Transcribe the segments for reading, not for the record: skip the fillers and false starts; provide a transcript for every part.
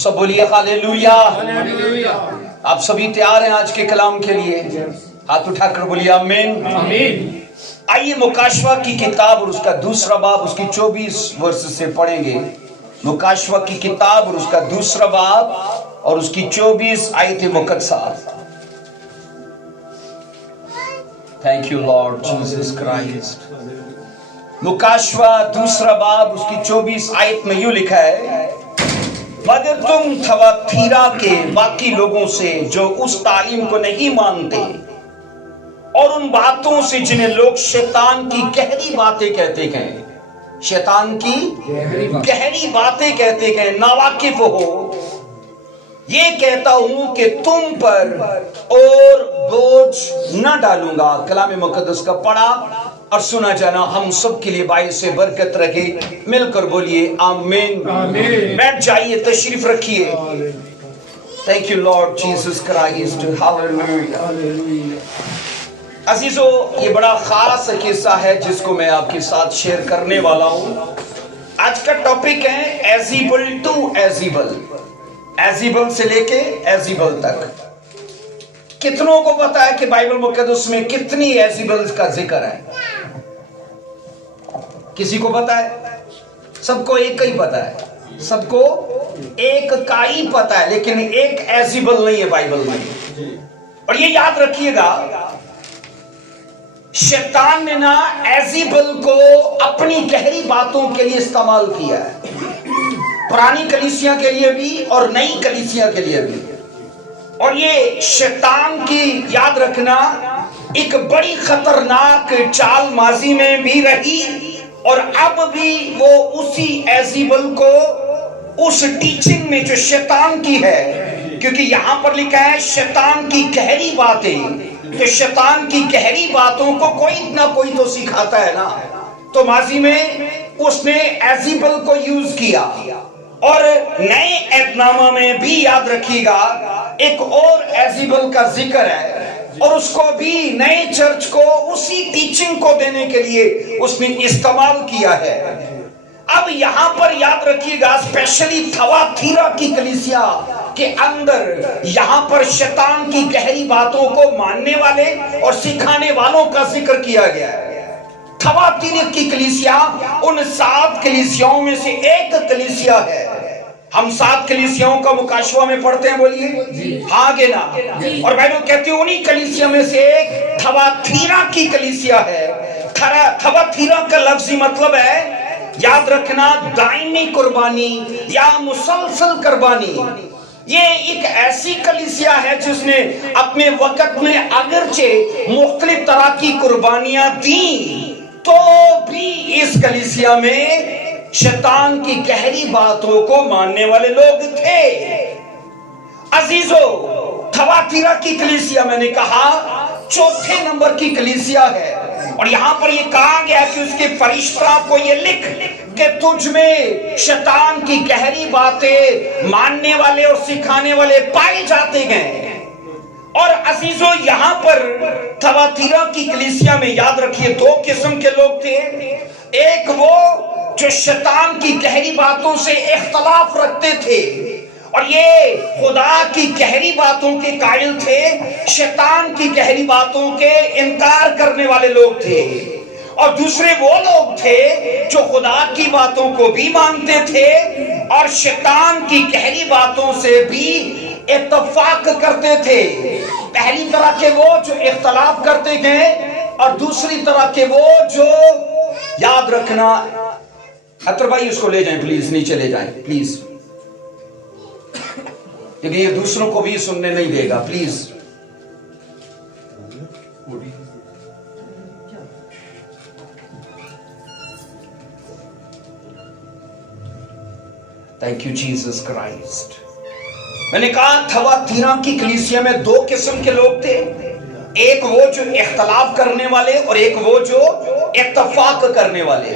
सब बोलिए हालेलुया। आप सभी तैयार हैं आज के कलाम के लिए? हाथ उठाकर बोलिए आमीन। आइए मुकाशवा की किताब और उसका दूसरा बाब उसकी 24 वर्ष से पढ़ेंगे। मुकाशवा की किताब और उसका दूसरा बाब और उसकी 24 आयत मुकद्दसा। Thank you Lord Jesus Christ. मुकाशवा दूसरा बाब उसकी 24 आयत में यूं लिखा है, मगर तुम थवाथीरा के बाकी लोगों से जो उस तालीम को नहीं मानते और उन बातों से जिन्हें लोग शैतान की गहरी बातें कहते हैं, शैतान की गहरी बातें कहते हैं, नावाकिफ हो, ये कहता हूं कि तुम पर और बोझ न डालूंगा। कलाम मुकद्दस का पढ़ा और सुना जाना हम सब के लिए बाइस से बरकत रखे। मिलकर बोलिए आमीन। बैठ जाइए, तशरीफ रखिए। Thank you Lord Jesus Christ. Hallelujah. अजीजों, ये बड़ा खास किस्सा है जिसको मैं आपके साथ शेयर करने वाला हूं। आज का टॉपिक है एजीबल टू एजीबल, एजीबल से लेके एजीबल तक। कितनों को पता है कि बाइबल मुकद्दस में कितनी एजीबल्स का जिक्र है? किसी को पता है? सबको एक का ही पता है, सबको एक का ही पता है, लेकिन एक एजीबल नहीं है बाइबल में। और ये याद रखिएगा, शैतान ने ना एजीबल को अपनी गहरी बातों के लिए इस्तेमाल किया है, पुरानी कलीसिया के लिए भी और नई कलीसिया के लिए भी। और ये शैतान की, याद रखना, एक बड़ी खतरनाक चाल माजी में भी रही और अब भी वो उसी एजीबल को उस टीचिंग में जो शैतान की है, क्योंकि यहां पर लिखा है शैतान की गहरी बातें, तो शैतान की गहरी बातों को कोई ना कोई तो सिखाता है ना। तो माजी में उसने एजीबल को यूज किया और नए ऐतनामा में भी याद रखिएगा एक और एजीबल का जिक्र है और उसको भी नए चर्च को उसी टीचिंग को देने के लिए उसने इस्तेमाल किया है। अब यहां पर याद रखिएगा, स्पेशली थवाथीरा की कलीसिया के अंदर यहां पर शैतान की गहरी बातों को मानने वाले और सिखाने वालों का जिक्र किया गया है। थवाथीरा की कलीसिया उन 7 कलीसियाओं में से एक कलीसिया है। हम 7 कलीसियाओं का मुकाशवा में पढ़ते हैं, बोलिए हाँ के ना। और बाइबल कहती है उन्हीं कलीसिया में से एक थवाथीरा की कलीसिया है। थवाथीरा का लफ्जी मतलब है, याद रखना, दायमी कुर्बानी या मुसलसल कुर्बानी। ये एक ऐसी कलीसिया है जिसने अपने वक्त में अगरचे मुख्तलिफ तरह की कुर्बानियां दी, तो भी इस कलीसिया में शैतान की गहरी बातों को मानने वाले लोग थे। अजीजों, थवाथीरा की कलीसिया, मैंने कहा, चौथे नंबर की कलीसिया है। और यहां पर ये कहा गया कि उसके फरिश्ता को ये लिख कि तुझ में शैतान की गहरी बातें मानने वाले और सिखाने वाले पाए जाते हैं। और अजीजों, यहां पर थवाथीरा की कलीसिया में याद रखिए 2 किस्म के लोग थे। एक वो जो शैतान की गहरी बातों से इख्तलाफ रखते थे और ये खुदा की गहरी बातों के कायल थे, शैतान की गहरी बातों के इनकार करने वाले लोग थे। और दूसरे वो लोग थे जो खुदा की बातों को भी मानते थे और शैतान की गहरी बातों से भी इत्तफाक करते थे। पहली तरह के वो जो इख्तलाफ करते थे और दूसरी तरह के वो जो, याद रखना, अतर भाई उसको ले जाएं प्लीज, नीचे ले जाएं प्लीज, क्योंकि ये दूसरों को भी सुनने नहीं देगा, please. Thank you Jesus Christ. मैंने कहा थवाथीरा की कलीसिया में 2 किस्म के लोग थे, एक वो जो इख्तलाफ करने वाले और एक वो जो इत्तफाक करने वाले।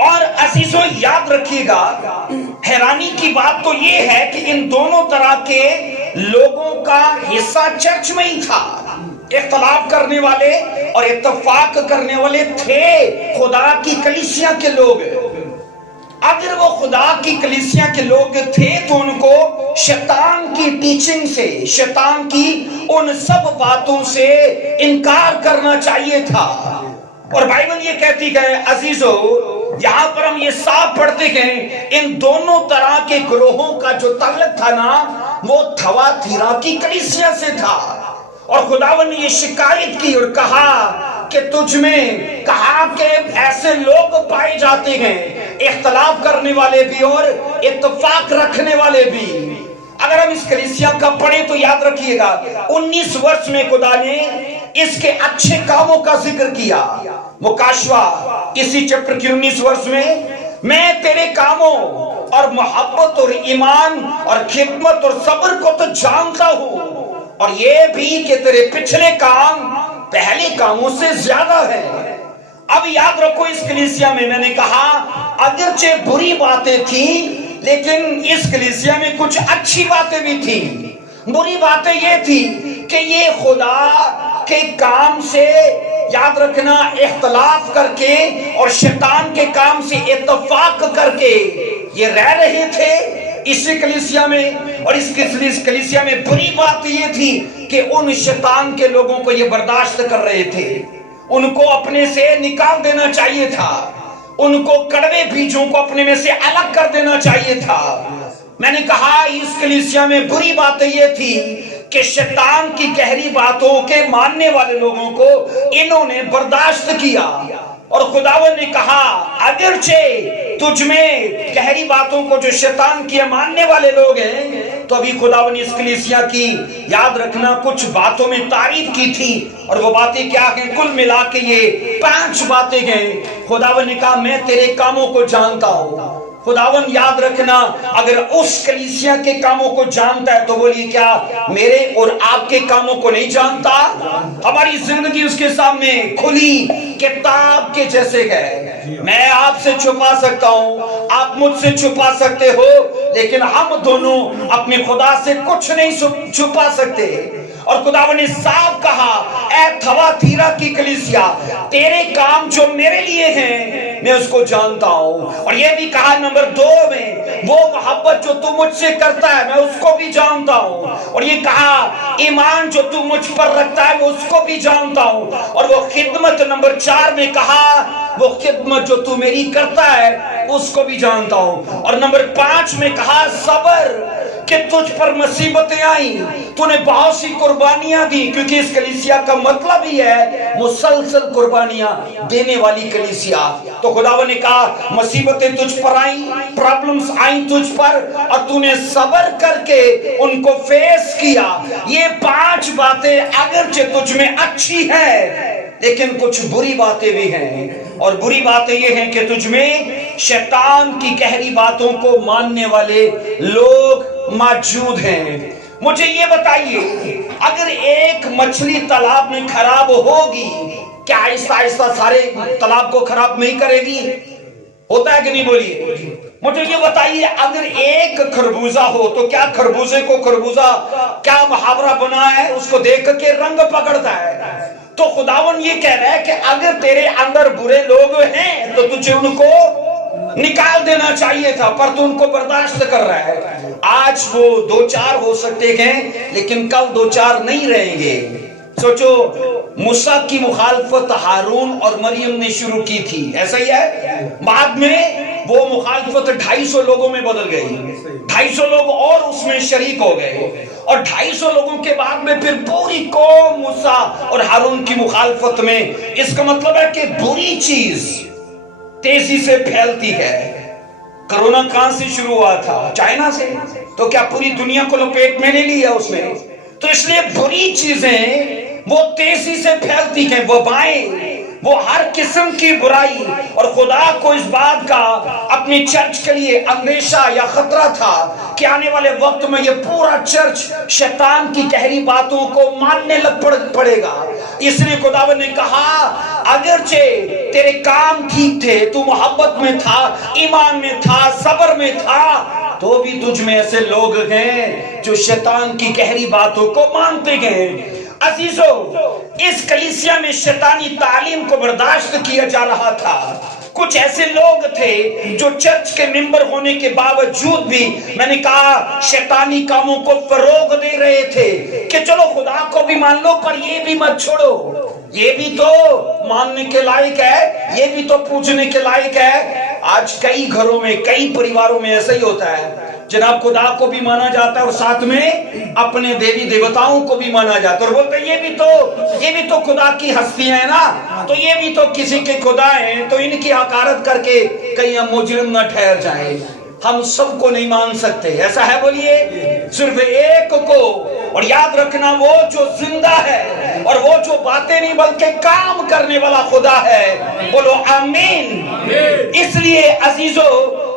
और अजीजों, याद रखिएगा, हैरानी की बात तो ये है कि इन दोनों तरह के लोगों का हिस्सा चर्च में ही था। इख्तलाफ करने वाले और इत्तफाक करने वाले थे खुदा की कलीसिया के लोग। अगर वो खुदा की कलीसिया के लोग थे तो उनको शैतान की टीचिंग से, शैतान की उन सब बातों से इनकार करना चाहिए था। और बाइबल ये कहती है अजीजों, यहां पर हम ये साफ पढ़ते हैं इन दोनों तरह के ग्रोहों का जो ताल्लुक था ना, वो थवातीरा की कलीसिया से था। और खुदावन ने ये शिकायत की और कहा कि तुझ में कहा कि ऐसे लोग पाए जाते हैं, इख्तलाफ करने वाले भी और इत्तेफाक रखने वाले भी। अगर हम इस कलीसिया का पढ़ें तो याद रखिएगा 19 वर्ष में खुदा ने इसके अच्छे कामों का जिक्र किया। मुकाशवा इसी चैप्टर की 19 वर्ष में, मैं तेरे कामों और मोहब्बत और ईमान और खिदमत और सब्र को तो जानता हूं, और ये भी कि तेरे पिछले काम पहले कामों से ज्यादा है। अब याद रखो इस कलीसिया में मैंने कहा अगरचे बुरी बातें थी, लेकिन इस कलीसिया में कुछ अच्छी बातें भी थी। बुरी बातें ये थी कि ये खुदा के काम से, याद रखना, इख्तलाफ करके और शैतान के काम से इत्तेफाक करके ये रह रहे थे इस कलीसिया में। और इस कलीसिया में बुरी बात ये थी कि उन शैतान के लोगों को ये बर्दाश्त कर रहे थे, उनको अपने से निकाल देना चाहिए था, उनको कड़वे बीजों को अपने में से अलग कर देना चाहिए था। मैंने कहा इस कलीसिया में बुरी बात ये थी कि शैतान की गहरी बातों के मानने वाले लोगों को इन्होंने बर्दाश्त किया। और खुदावन ने कहा अगरचे तुझ में गहरी बातों को जो शैतान की मानने वाले लोग हैं, तो अभी खुदावन ने इस कलीसिया की, याद रखना, कुछ बातों में तारीफ की थी। और वो बातें क्या हैं? कुल मिला के ये 5 बातें हैं। खुदावन ने कहा मैं तेरे कामों को जानता हूं। खुदावन, याद रखना, अगर उस कलीसिया के कामों को जानता है तो बोलिए क्या मेरे और आपके कामों को नहीं जानता? हमारी जिंदगी उसके सामने खुली किताब के जैसे है। मैं आपसे छुपा सकता हूं, आप मुझसे छुपा सकते हो, लेकिन हम दोनों अपने खुदा से कुछ नहीं छुपा सकते। और खुदावन ने साफ कहा ऐ थवातीरा की कलीसिया, तेरे काम जो मेरे लिए हैं मैं उसको जानता हूं। और ये भी कहा नंबर 2 में, वो मोहब्बत जो तू मुझसे करता है मैं उसको भी जानता हूं। और ये कहा ईमान जो तू मुझ पर रखता है वो उसको भी जानता हूं। और वो खिदमत नंबर 4 में कहा वो खिदमत जो तू मेरी करता है उसको भी जानता हूं। और नंबर 5 में कहा सब्र कि तुझ पर मुसीबतें आई, तूने बहुत सी कुर्बानियां दी, क्योंकि इस कलीसिया का मतलब ही है मुसलसल कुर्बानियां देने वाली कलीसिया। तो खुदावन ने कहा मुसीबतें तुझ पर आई, प्रॉब्लम्स आई तुझ पर, और तूने सब्र करके उनको फेस किया। ये 5 बातें अगरचे तुझ में अच्छी है, लेकिन कुछ बुरी बातें भी हैं। और बुरी बातें ये हैं कि तुझ में शैतान की गहरी बातों को मानने वाले लोग मौजूद हैं। मुझे ये बताइए, अगर एक मछली तालाब में खराब होगी, क्या आहिस्ता आहिस्ता सारे तालाब को खराब नहीं करेगी? होता है कि नहीं? बोलिए मुझे ये बताइए, अगर एक खरबूजा हो तो क्या खरबूजे को खरबूजा, क्या मुहावरा बना है, उसको देख के रंग पकड़ता है। तो खुदावन ये कह रहा है कि अगर तेरे अंदर बुरे लोग हैं तो तुझे उनको निकाल देना चाहिए था, पर तू उनको बर्दाश्त कर रहा है। आज वो 2-4 हो सकते हैं, लेकिन कल 2-4 नहीं रहेंगे। सोचो, मूसा की मुखालफत हारून और मरियम ने शुरू की थी, ऐसा ही है। बाद में वो मुखालफत 250 लोगों में बदल गई, 250 लोग और उसमें शरीक हो गए, और 250 लोगों के बाद में फिर पूरी कौम मूसा और हारून की मुखालफत में। इसका मतलब है कि बुरी चीज तेजी से फैलती है। कोरोना कहां से शुरू हुआ था? चाइना से। तो क्या पूरी दुनिया को लपेट में ले लिया उसने? तो इसलिए बुरी चीजें वो तेजी से फैलती हैं, वबाएं, वो हर किस्म की बुराई। और खुदा को इस बात का अपनी चर्च के लिए अंदेशा या खतरा था कि आने वाले वक्त में ये पूरा चर्च शैतान की गहरी बातों को मानने लग पड़ेगा। इसलिए खुदावन ने कहा अगरचे तेरे काम ठीक थे, तू मोहब्बत में था, ईमान में था, सब्र में था, तो भी तुझ में ऐसे लोग हैं जो शैतान की गहरी बातों को मानते हैं। عزیزو اس کلیسیا میں شیطانی تعلیم کو برداشت کیا جا رہا تھا. کچھ ایسے لوگ تھے جو چرچ کے ممبر ہونے کے باوجود بھی میں نے کہا شیطانی کاموں کو فروغ دے رہے تھے کہ چلو خدا کو بھی مان لو پر یہ بھی مت چھوڑو, یہ بھی تو ماننے کے لائق ہے, یہ بھی تو پوجنے کے لائق ہے. آج کئی گھروں میں کئی پریواروں میں ایسا ہی ہوتا ہے, جناب خدا کو بھی مانا جاتا ہے اور ساتھ میں اپنے دیوی دیوتاؤں کو بھی مانا جاتا ہے, اور بولتے ہیں یہ بھی تو خدا کی ہستیاں ہیں نا, تو یہ بھی تو کسی کے خدا ہیں, تو ان کی حقارت کر کے کہیں ہم مجرم نہ ٹھہر جائیں. ہم سب کو نہیں مان سکتے, ایسا ہے بولیے, صرف ایک کو. اور یاد رکھنا وہ جو زندہ ہے اور وہ جو باتیں نہیں بلکہ کام کرنے والا خدا ہے. بولو آمین. اس لیے عزیزو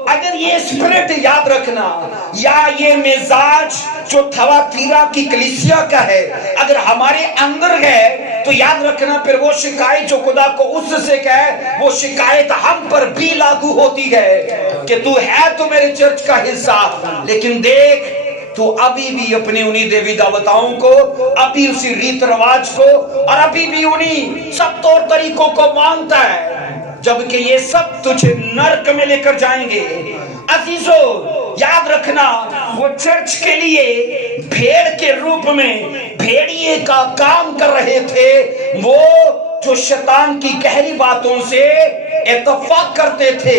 اگر یہ اسپرٹ یاد رکھنا یا یہ مزاج جو تھواتیرا کی کلیسیا کا ہے اگر ہمارے اندر ہے تو یاد رکھنا پھر وہ شکایت جو خدا کو اس سے کہے وہ شکایت ہم پر بھی لاگو ہوتی ہے کہ تو ہے تو میرے چرچ کا حصہ لیکن دیکھ تو ابھی بھی اپنے انہی دیوی دعوتاؤں کو, ابھی اسی ریت رواج کو اور ابھی بھی انہی سب طور طریقوں کو مانتا ہے, جبکہ یہ سب تجھے نرک میں لے کر جائیں گے. عزیزو یاد رکھنا وہ چرچ کے لیے بھیڑ کے روپ میں بھیڑیے کا کام کر رہے تھے, وہ جو شیطان کی گہری باتوں سے اتفاق کرتے تھے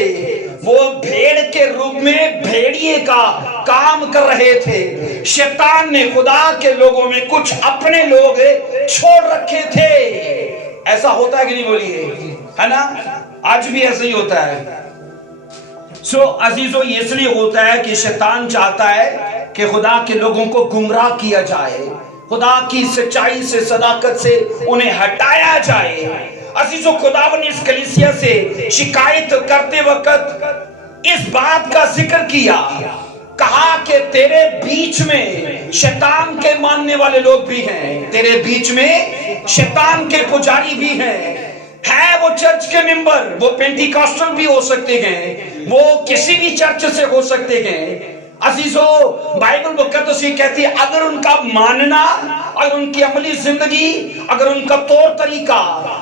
وہ بھیڑ کے روپ میں بھیڑیے کا کام کر رہے تھے. شیطان نے خدا کے لوگوں میں کچھ اپنے لوگ چھوڑ رکھے تھے. ایسا ہوتا ہے کہ نہیں بولیے, ہے نا, آج بھی ایسا ہی ہوتا ہے. عزیزو یہ اس لیے ہوتا ہے کہ شیطان چاہتا ہے کہ خدا کے لوگوں کو گمراہ کیا جائے, خدا کی سچائی سے صداقت سے انہیں ہٹایا جائے. عزیزو خداوند نے اس کلیسیا سے شکایت کرتے وقت اس بات کا ذکر کیا, کہا کہ تیرے بیچ میں شیطان کے ماننے والے لوگ بھی ہیں, تیرے بیچ میں شیطان کے پجاری بھی ہیں. ہے وہ چرچ کے ممبر, وہ پینٹیکاسٹل بھی ہو سکتے ہیں, وہ کسی بھی چرچ سے ہو سکتے ہیں. عزیزو بائبل مقدس یہ کہتی ہے اگر ان کا ماننا, اگر ان کی عملی زندگی, اگر ان کا طور طریقہ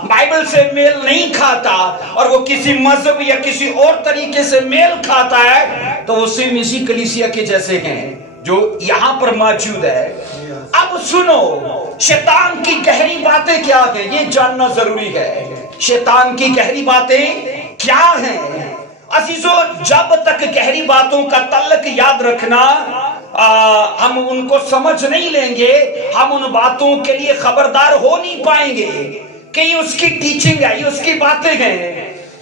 بائبل سے میل نہیں کھاتا اور وہ کسی مذہب یا کسی اور طریقے سے میل کھاتا ہے تو وہ سیم اسی کلیسیا کے جیسے ہیں جو یہاں پر موجود ہے. اب سنو شیطان کی گہری باتیں کیا ہیں یہ جاننا ضروری ہے. شیطان کی گہری باتیں کیا ہیں عزیزو؟ جب تک گہری باتوں کا تعلق یاد رکھنا ہم ان کو سمجھ نہیں لیں گے, ہم ان باتوں کے لیے خبردار ہو نہیں پائیں گے کہ یہ اس کی ٹیچنگ ہے, یہ اس کی باتیں ہیں.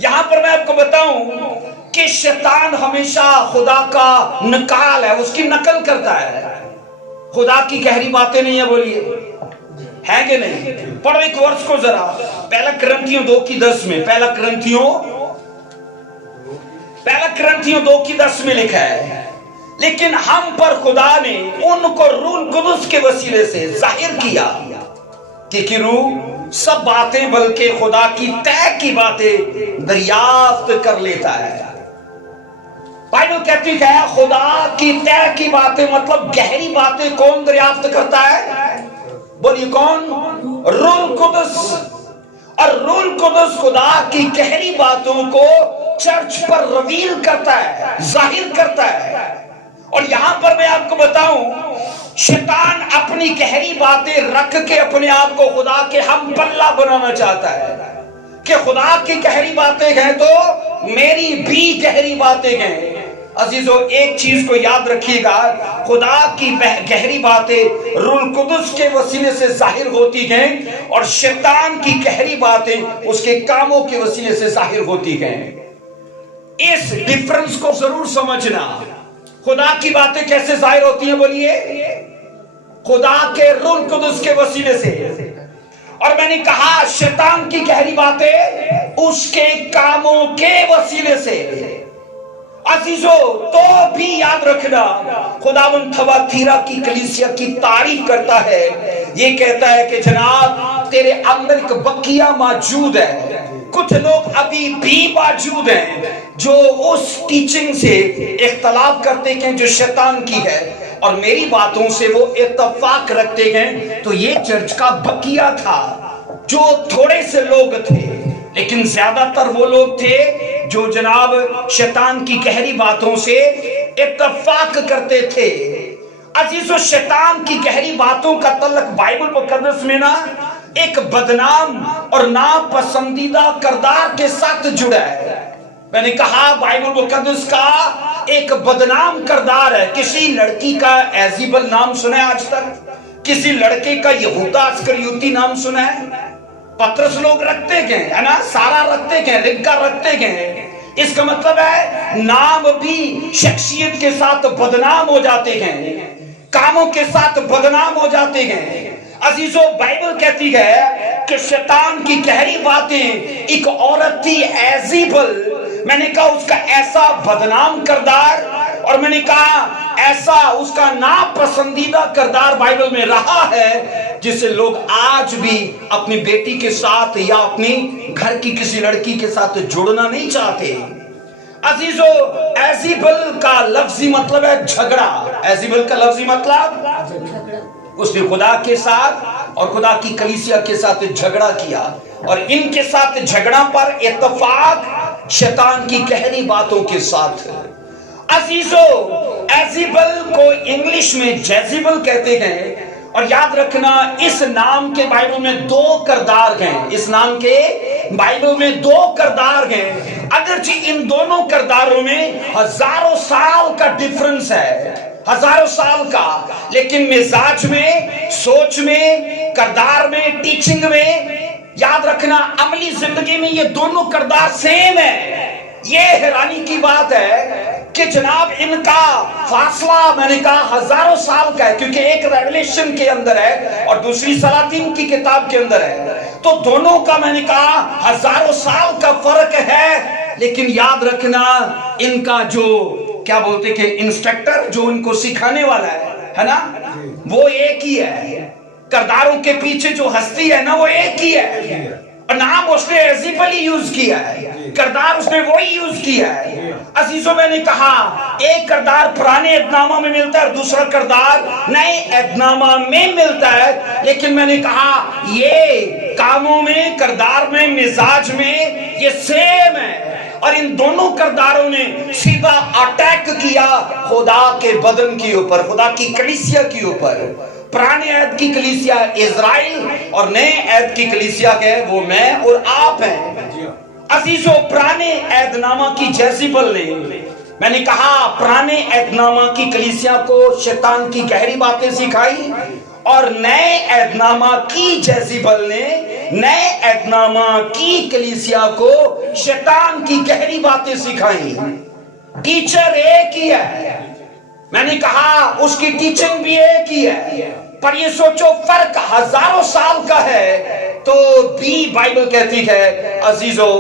یہاں پر میں آپ کو بتاؤں کہ شیطان ہمیشہ خدا کا نقال ہے, اس کی نقل کرتا ہے. خدا کی گہری باتیں نہیں ہے بولیے, ہے کہ نہیں؟ پڑھو ایک ورس کو ذرا, پہلا کرنتھیوں 2:10 میں, پہلا کرنتھیوں 2:10 میں لکھا ہے لیکن ہم پر خدا نے ان کو روح القدس کے وسیلے سے ظاہر کیا کہ روح سب باتیں بلکہ خدا کی طے کی باتیں دریافت کر لیتا ہے. بائبل کہتی ہے خدا کی طے کی باتیں مطلب گہری باتیں کون دریافت کرتا ہے؟ بولیے کون؟ روح القدس. اور روح القدس خدا کی گہری باتوں کو چرچ پر ریویل کرتا ہے, ظاہر کرتا ہے. اور یہاں پر میں آپ کو بتاؤں شیطان اپنی گہری باتیں رکھ کے اپنے آپ کو خدا کے ہم پلہ بنانا چاہتا ہے کہ خدا کی گہری باتیں ہیں تو میری بھی گہری باتیں ہیں. عزیزو ایک چیز کو یاد رکھیے گا, خدا کی گہری باتیں روح القدس کے وسیلے سے ظاہر ہوتی ہیں اور شیطان کی گہری باتیں اس کے کاموں کے وسیلے سے ظاہر ہوتی ہیں. اس ڈیفرنس کو ضرور سمجھنا. خدا کی باتیں کیسے ظاہر ہوتی ہیں بولیے؟ خدا کے روح القدس کے وسیلے سے. اور میں نے کہا شیطان کی گہری باتیں اس کے کاموں کے وسیلے سے. عزیزو تو بھی یاد رکھنا خداوند تھواتیرا کی کلیسیا کی تعریف کرتا ہے, یہ کہتا ہے کہ جناب تیرے اندر ایک بقیہ موجود ہے. کچھ لوگ ابھی بھی موجود ہیں جو اس ٹیچنگ سے اختلاف کرتے ہیں جو شیطان کی ہے اور میری باتوں سے وہ اتفاق رکھتے ہیں، تو یہ چرچ کا بقیہ تھا، جو تھوڑے سے لوگ تھے لیکن زیادہ تر وہ لوگ تھے جو جناب شیطان کی گہری باتوں سے اتفاق کرتے تھے۔ عزیزو، شیطان کی گہری باتوں کا تعلق بائبل مقدس میں نا ایک بدنام اور ناپسندیدہ کردار کے ساتھ جڑا ہے۔ میں نے کہا بائبل مقدس کا ایک بدنام کردار ہے۔ کسی لڑکی کا ایزیبل نام سنا ہے آج تک؟ کسی لڑکے کا یہودا اسکریوتی نام سنا ہے؟ پترس لوگ رکھتے گئے ہے نا، سارا رکھتے گئے، ربکا رکھتے گئے۔ اس کا مطلب ہے نام بھی شخصیت کے ساتھ بدنام ہو جاتے ہیں، کاموں کے ساتھ بدنام ہو جاتے ہیں۔ عزیزو، بائبل کہتی ہے کہ شیطان کی گہری باتیں، ایک عورت تھی ایزیبل، میں نے کہا اس کا ایسا بدنام کردار، اور میں نے کہا ایسا اس کا ناپسندیدہ کردار بائبل میں رہا ہے، جس سے لوگ آج بھی اپنی بیٹی کے ساتھ یا اپنی گھر کی کسی لڑکی کے ساتھ جڑنا نہیں چاہتے۔ عزیزو، ایزیبل کا لفظی مطلب ہے جھگڑا۔ ایزیبل کا لفظی مطلب اس نے خدا کے ساتھ اور خدا کی کلیسیا کے ساتھ جھگڑا کیا، اور ان کے ساتھ جھگڑا پر اتفاق شیطان کی گہری باتوں کے ساتھ۔ عزیزو، ایزیبل کو انگلش میں جیزیبل کہتے ہیں، اور یاد رکھنا اس نام کے بائبل میں دو کردار ہیں۔ اس نام کے بائبل میں دو کردار ہیں، اگرچہ ان دونوں کرداروں میں ہزاروں سال کا ڈیفرنس ہے، ہزاروں سال کا، لیکن مزاج میں، سوچ میں، کردار میں، ٹیچنگ میں، یاد رکھنا عملی زندگی میں یہ دونوں کردار سیم ہے۔ یہ حیرانی کی بات ہے کہ جناب ان کا فاصلہ میں نے کہا ہزاروں سال کا ہے، کیونکہ ایک ریولیشن کے اندر ہے اور دوسری سلاطین کی کتاب کے اندر ہے، تو دونوں کا میں نے کہا ہزاروں سال کا فرق ہے، لیکن یاد رکھنا ان کا جو کیا بولتے کہ انسٹرکٹر جو ان کو سکھانے والا ہے نا، وہ ایک ہی ہے۔ کرداروں کے پیچھے جو ہستی ہے نا وہ ایک ہی ہے، اور نام اس نے ایزیبل ہی یوز کیا ہے، کردار اس نے وہی یوز کیا ہے۔ عزیزوں، میں نے کہا ایک کردار پرانے عہد نامہ میں ملتا ہے اور دوسرا کردار نئے عہد نامہ میں ملتا ہے، لیکن میں نے کہا یہ کاموں میں، کردار میں، مزاج میں یہ سیم ہے، اور ان دونوں کرداروں نے سیدھا اٹیک کیا خدا کے بدن کے اوپر، خدا کی کلیسیا کے اوپر۔ پرانے عہد کی کلیسیا اسرائیل اور نئے عہد کی کلیسیا ہے وہ میں اور آپ ہیں۔ عزیزو، پرانے عہد نامہ کی جیزیبل نے، میں نے کہا پرانے عہد نامہ کی کلیسیا کو شیطان کی گہری باتیں سکھائی، اور نئے عہد نامہ کی جیزیبل نے نئے عہد نامہ کی کلیسیا کو شیطان کی گہری باتیں سکھائیں۔ ٹیچر ایک ہی ہے، میں نے کہا اس کی ٹیچنگ بھی ایک ہی ہے، پر یہ سوچو فرق ہزاروں سال کا ہے، تو بھی بائبل کہتی ہے عزیزو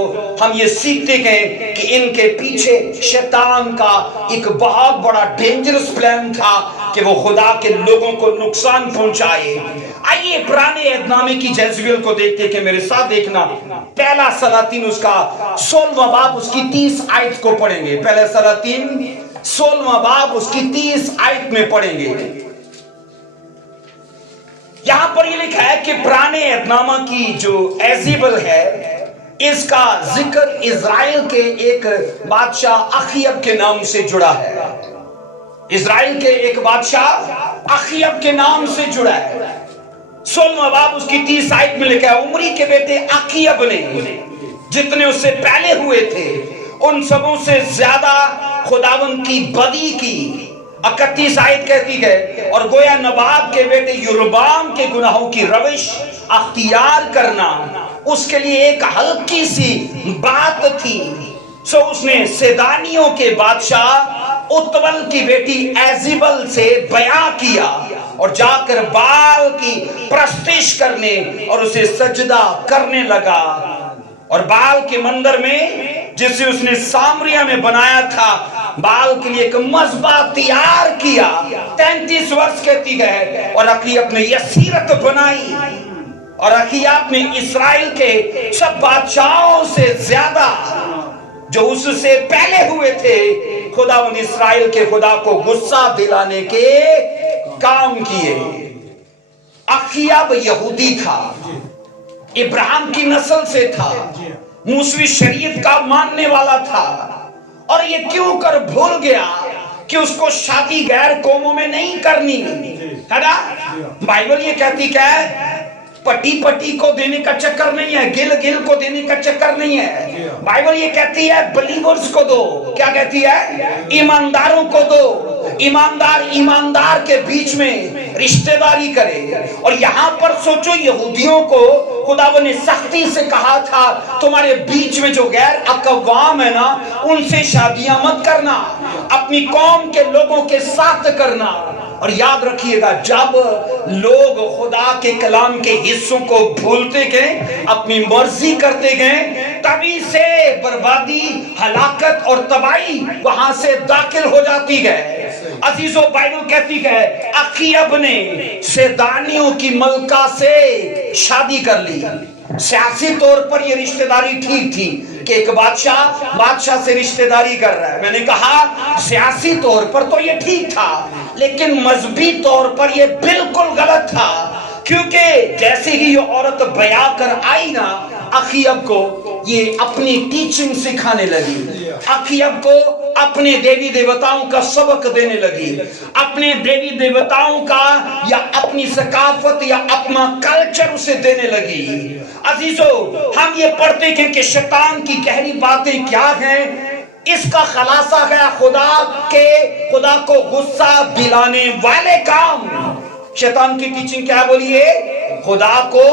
ہم یہ سیکھتے ہیں کہ ان کے پیچھے شیطان کا ایک بہت بڑا ڈینجرس پلان تھا کہ وہ خدا کے لوگوں کو نقصان پہنچائے۔ آئیے پرانے عہد نامے کی جیزبیل کو دیکھتے کہ میرے ساتھ دیکھنا، پہلا سلاطین اس کا 16واں باب اس کی 30 آیت کو پڑھیں گے۔ پہلا سلاطین 16واں باب اس کی 30 آیت میں پڑھیں گے۔ یہاں پر یہ لکھا ہے کہ پرانے عہد نامہ کی جو ایزیبل ہے، اس کا ذکر اسرائیل کے ایک بادشاہ اخیب کے نام سے جڑا ہے۔ اسرائیل کے ایک بادشاہ اخیب کے نام سے جڑا ہے۔ 16واں باب اس کی 30 آیت میں لکھا ہے، عمری کے بیٹے اخیب نے جتنے اس سے پہلے ہوئے تھے ان سبوں سے زیادہ خداوند کی بدی کی۔ 31 آیت کہتی ہے، اور گویا نبات کے بیٹے یروبام کے گناہوں کی روش اختیار کرنا اس کے لیے ایک ہلکی سی بات تھی، سو اس نے سیدانیوں کے بادشاہ اتبل کی بیٹی ایزیبل سے بیعہ کیا اور جا کر بال کی پرستش کرنے اور اسے سجدہ کرنے لگا، اور بال کے مندر میں جسے اس نے سامریہ میں بنایا تھا بال کے لیے ایک مذبح تیار کیا۔ 33 ورس کہتی ہے، اور اخیب نے یہ سیرت بنائی، اور اخیب نے اسرائیل کے سب بادشاہوں سے زیادہ जो उससे पहले हुए थे, खुदा उन इसराइल के खुदा को गुस्सा दिलाने के काम किए। अखियब यहूदी था, इब्राहिम की नस्ल से था, मूसवी शरीयत का मानने वाला था, और ये क्यों कर भूल गया कि उसको शादी गैर कौमों में नहीं करनी है ना। बाइबल ये कहती क्या है, पटी पटी को देने का चक्कर नहीं है, गिल गिल को देने का चक्कर नहीं है। बाइबल ये कहती है बिलीवर्स को दो। क्या कहती है? ईमानदारों को दो। ईमानदार ईमानदार के बीच में रिश्तेदारी करे। और यहाँ पर सोचो, यहूदियों को खुदावंद ने सख्ती से कहा था तुम्हारे बीच में जो गैर अकवाम है ना, उनसे शादियां मत करना, अपनी कौम के लोगों के साथ करना। और याद रखिएगा, जब लोग खुदा के कलाम के हिस्सों को भूलते गए, अपनी मर्जी करते गए, तभी से बर्बादी, हलाकत और तबाही वहां से दाखिल हो जाती है। अजीजों, बाइबल कहती है अखीयब ने सेदानियों की मलका से शादी कर ली। सियासी तौर पर यह रिश्तेदारी ठीक थी कि एक बादशाह से रिश्तेदारी कर रहा है। मैंने कहा सियासी तौर पर तो यह ठीक था, लेकिन मजहबी तौर पर यह बिल्कुल गलत था। क्योंकि जैसे ही ये औरत बया कर आई ना, अखीयब को ये अपनी टीचिंग सिखाने लगी, अखीयब को अपने देवी देवताओं का सबक देने लगी, अपने देवी देवताओं का या अपनी सकाफत या अपना कल्चर उसे देने लगी। अजीजों, हम ये पढ़ते हैं कि शैतान की गहरी बातें क्या हैं। इसका खलासा है खुदा को गुस्सा दिलाने वाले काम। शैतान की टीचिंग क्या बोलिए? खुदा को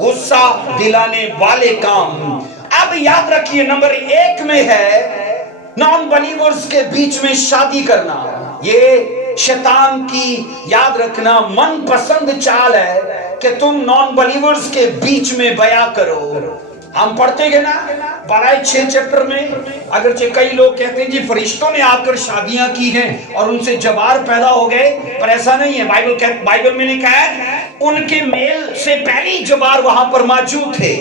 गुस्सा दिलाने वाले काम। अब याद रखिए, नंबर 1 में है नॉन बलीवर्स के बीच में शादी करना। ये शैतान की, याद रखना, मनपसंद चाल है कि तुम नॉन बलीवर्स के बीच में बया करो। हम पढ़ते गए ना, 6 चैप्टर में, अगरचे कई लोग कहते हैं जी फरिश्तों ने आकर शादियां की हैं और उनसे जवार पैदा हो गए, पर ऐसा नहीं है। बाइबल में लिखा है उनके मेल से पहले ही जवार वहां पर मौजूद थे,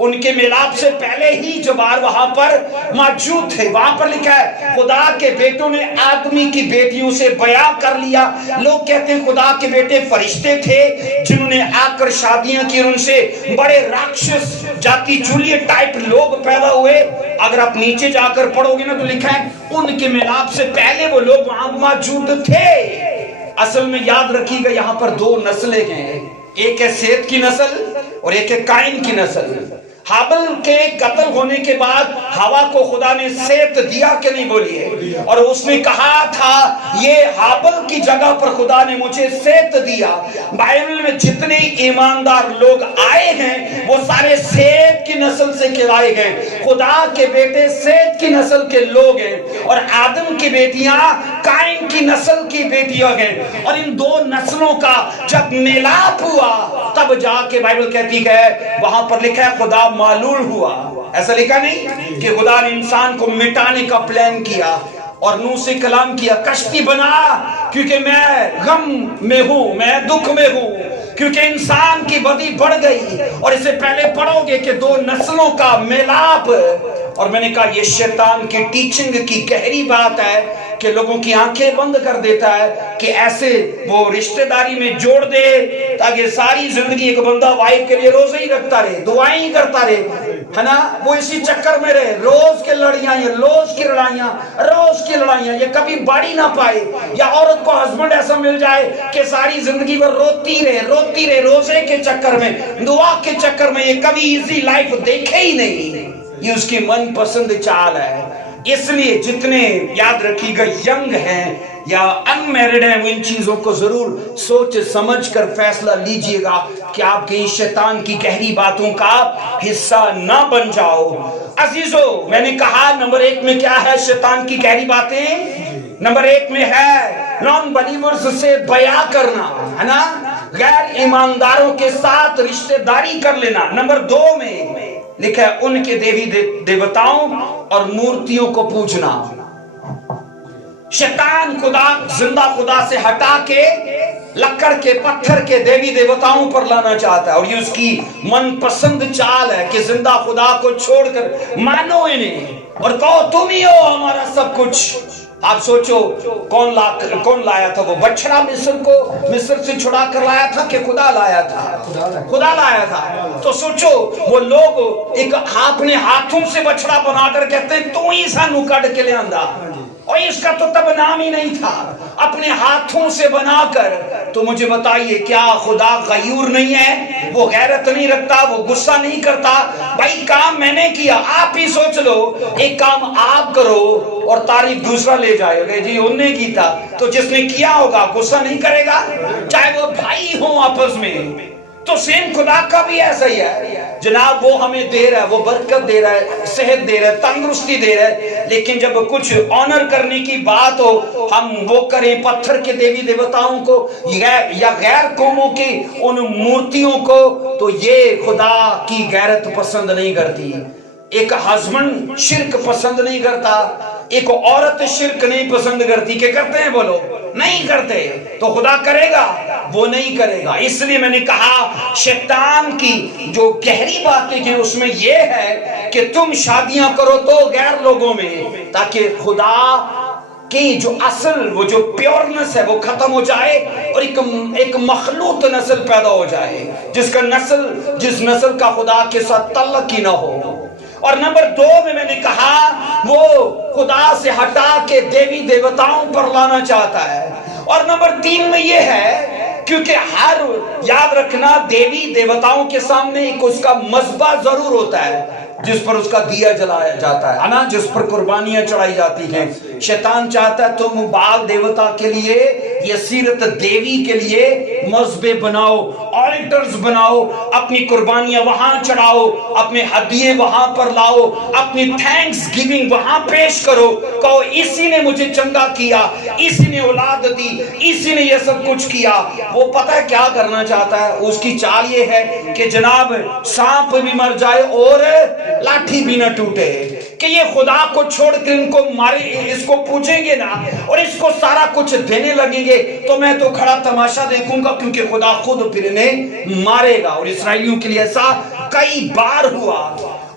उनके मिलाप से पहले ही जवार वहां पर मौजूद थे। वहां पर लिखा है खुदा के बेटों ने आदमी की बेटियों से बया कर लिया। लोग कहते हैं खुदा के बेटे फरिश्ते थे जिन्होंने आकर शादियां की, उनसे बड़े राक्षस जाति जूलियट टाइप लोग पैदा हुए। अगर आप नीचे जाकर पढ़ोगे ना तो लिखा है उनके मिलाप से पहले वो लोग वहां मौजूद थे। असल में याद रखिएगा, यहाँ पर 2 नस्लें हैं, एक है सेत की नस्ल और एक है काइन की नस्ल। हाबिल के कत्ल होने के बाद हवा को खुदा ने सेत दिया कि नहीं बोलिए, और उसने कहा था ये हाबिल की जगह पर खुदा ने मुझे सेत दिया। बाइबल में जितने ईमानदार लोग आए हैं वो सारे सेत की नस्ल से कहलाए गए। खुदा के बेटे सेत की नस्ल के लोग हैं और आदम की बेटियां काइन की नस्ल की बेटियां हैं। और इन 2 नस्लों का जब मिलाप हुआ तब जाके बाइबल कहती है, वहां पर लिखा है खुदा मालूल हुआ। ऐसा लिखा नहीं कि खुदा ने इंसान को मिटाने का प्लान किया और नूह से कलाम किया, कश्ती बना क्योंकि मैं गम में हूं, मैं दुख में हूं, क्योंकि इंसान की बदी बढ़ गई। और इससे पहले पढ़ोगे कि 2 नस्लों का मिलाप। और मैंने कहा ये शैतान की टीचिंग की गहरी बात है कि लोगों की आंखें बंद कर देता है कि ऐसे वो रिश्तेदारी में जोड़ दे ताकि सारी जिंदगी एक बंदा वाइफ के लिए रोजे ही रखता रहे, दुआएं ही करता रहे, है ना। वो इसी चक्कर में रहे, रोज की लड़ाइयां, ये कभी बाड़ी ना पाए। या औरत को हस्बैंड ऐसा मिल जाए कि सारी जिंदगी वो रोती रहे रोजे के चक्कर में, दुआ के चक्कर में, ये कभी इजी लाइफ देखे ही नहीं। ये उसकी मनपसंद चाल है। इसलिए जितने, याद रखिएगा, यंग हैं या अनमैरिड हैं, इन चीजों को जरूर सोच समझ कर फैसला लीजिएगा कि आप कहीं शैतान की गहरी बातों का हिस्सा ना बन जाओ। अजीजों, मैंने कहा नंबर 1 में क्या है शैतान की गहरी बातें। नंबर 1 में है नॉन बलीवर्स से बया करना, है ना, गैर ईमानदारों के साथ रिश्तेदारी कर लेना। नंबर 2 में लिखा है उनके देवी देवताओं और मूर्तियों को पूजना। शैतान जिंदा खुदा से हटा के लक्कड़ के पत्थर के देवी देवताओं पर लाना चाहता है, और ये उसकी मनपसंद चाल है कि जिंदा खुदा को छोड़कर मानो इन्हें और कहो तुम ही हो हमारा सब कुछ। आप सोचो कौन लाया था वो बछड़ा मिस्र से छुड़ा कर लाया था कि खुदा लाया था? खुदा लाया था। तो सोचो वो लोग एक अपने हाथों से बछड़ा बनाकर कहते हैं तू ही सानू कड़ के ले आंदा, और इसका तो तब नाम ही नहीं था, अपने हाथों से बनाकर। तो मुझे बताइए क्या खुदा गयूर नहीं है? वो गैरत नहीं रखता, वो गुस्सा नहीं करता? भाई काम मैंने किया, आप ही सोच लो, एक काम आप करो और तारीफ दूसरा ले जाएगा जी उनने की था, तो जिसने किया होगा गुस्सा नहीं करेगा, चाहे वो भाई हो आपस में। तो सेम खुदा का भी ऐसा ही है जनाब, वो हमें दे रहा है, वो बरकत दे रहा है, सेहत दे रहा है, तंदुरुस्ती दे रहा है, लेकिन जब कुछ ऑनर करने की बात हो, हम वो करें पत्थर के देवी देवताओं को या गैर कौमों की उन मूर्तियों को, तो ये खुदा की गैरत पसंद नहीं करती। एक हस्बैंड शिर्क पसंद नहीं करता, एक औरत शिर्क नहीं पसंद करती। क्या करते हैं बोलो? नहीं करते। तो खुदा करेगा? वो नहीं करेगा। इसलिए मैंने कहा शैतान की जो गहरी बातें हैं उसमें ये है कि तुम शादियां करो तो गैर लोगों में, ताकि खुदा की जो असल वो जो प्योरनेस है वो खत्म हो जाए और एक मखलूत नस्ल पैदा हो जाए जिस नस्ल का खुदा के साथ तल्लक ही ना हो। और नंबर 2 में मैंने कहा वो खुदा से हटा के देवी देवताओं पर लाना चाहता है। और नंबर 3 में ये है क्योंकि याद रखना देवी देवताओं के सामने एक उसका मज़बा जरूर होता है जिस पर उसका दिया जलाया जाता है ना, जिस पर कुर्बानियां चढ़ाई जाती हैं। शैतान चाहता है तुम बाल देवता के लिए, ये सीरत देवी के लिए मज़बे बनाओ, ऑल्टर्स बनाओ, अपनी कुर्बानियां वहां चढ़ाओ, अपने हदिये वहां पर लाओ, अपनी थैंक्स गिविंग वहां पेश करो, कहो इसी ने मुझे चंगा किया, इसी ने औलाद दी, इसी ने ये सब कुछ किया। वो पता है क्या करना चाहता है? उसकी चाल ये है कि जनाब सांप भी मर जाए और लाठी भी न टूटे, कि ये खुदा को छोड़कर इनको मारे, इसको पूछेंगे ना और इसको सारा कुछ देने लगेंगे तो मैं तो खड़ा तमाशा देखूंगा, क्योंकि खुदा खुद फिर इन्हें मारेगा। और इस्राएलियों के लिए ऐसा कई बार हुआ।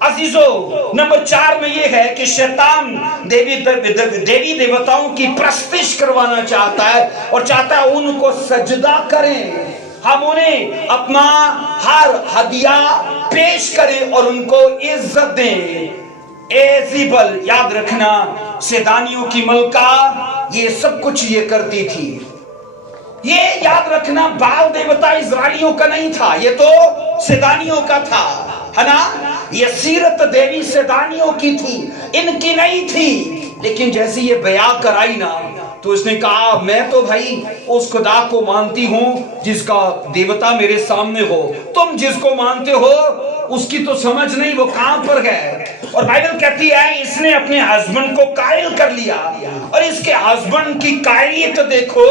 अजीजों, नंबर 4 में ये है कि शैतान देवी देवताओं की प्रस्तिश करवाना चाहता है और चाहता है उनको सजदा करें, हम उन्हें अपना हर हदिया पेश करें और उनको इज्जत दें। एज़ेबल, याद रखना, सेदानियों की मलका ये सब कुछ ये करती थी। ये याद रखना बाल देवता इजराइलियों का नहीं था, ये तो सेदानियों का था, है ना। ये सीरत देवी सेदानियों की थी, इनकी नहीं थी। लेकिन जैसे ये बया कराई ना तो उसने कहा मैं तो भाई उस खुदा को मानती हूं जिसका देवता मेरे सामने हो, तुम जिसको मानते हो उसकी तो समझ नहीं, वो कहां पर गए। और बाइबल कहती है इसने अपने हस्बैंड को कायल कर लिया, और इसके हस्बैंड की कायलियत देखो,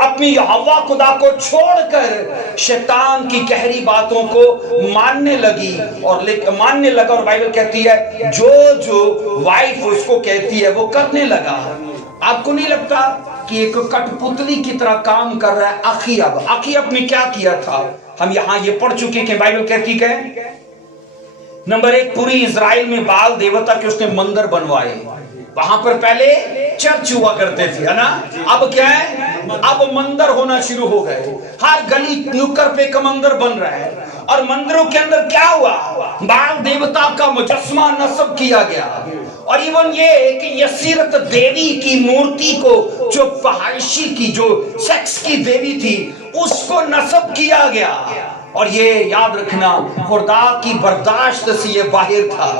अपनी यहोवा खुदा को छोड़कर शैतान की गहरी बातों को मानने लगी और मानने लगा। और बाइबल कहती है जो वाइफ उसको कहती है वो करने लगा। आपको नहीं लगता कि एक कठपुतली की तरह काम कर रहा है अखीअब ने क्या किया था? हम यहाँ ये पढ़ चुके कि बाइबल कहती है नंबर 1, पूरी इजराइल में बाल देवता के उसने मंदिर बनवाए। वहां पर पहले चर्च हुआ करते थे, है ना। अब क्या है? अब मंदिर होना शुरू हो गए, हर गली नुक्कड़ पे एक मंदिर बन रहा है। और मंदिरों के अंदर क्या हुआ? बाल देवता का मुजस्समा नस्ब किया गया। और इवन ये कि ये सीरत देवी की मूर्ति को, जो फहाइशी की, जो सेक्स की देवी थी, उसको नस्ब किया गया। और ये याद रखना खुदा की बर्दाश्त से ये बाहर था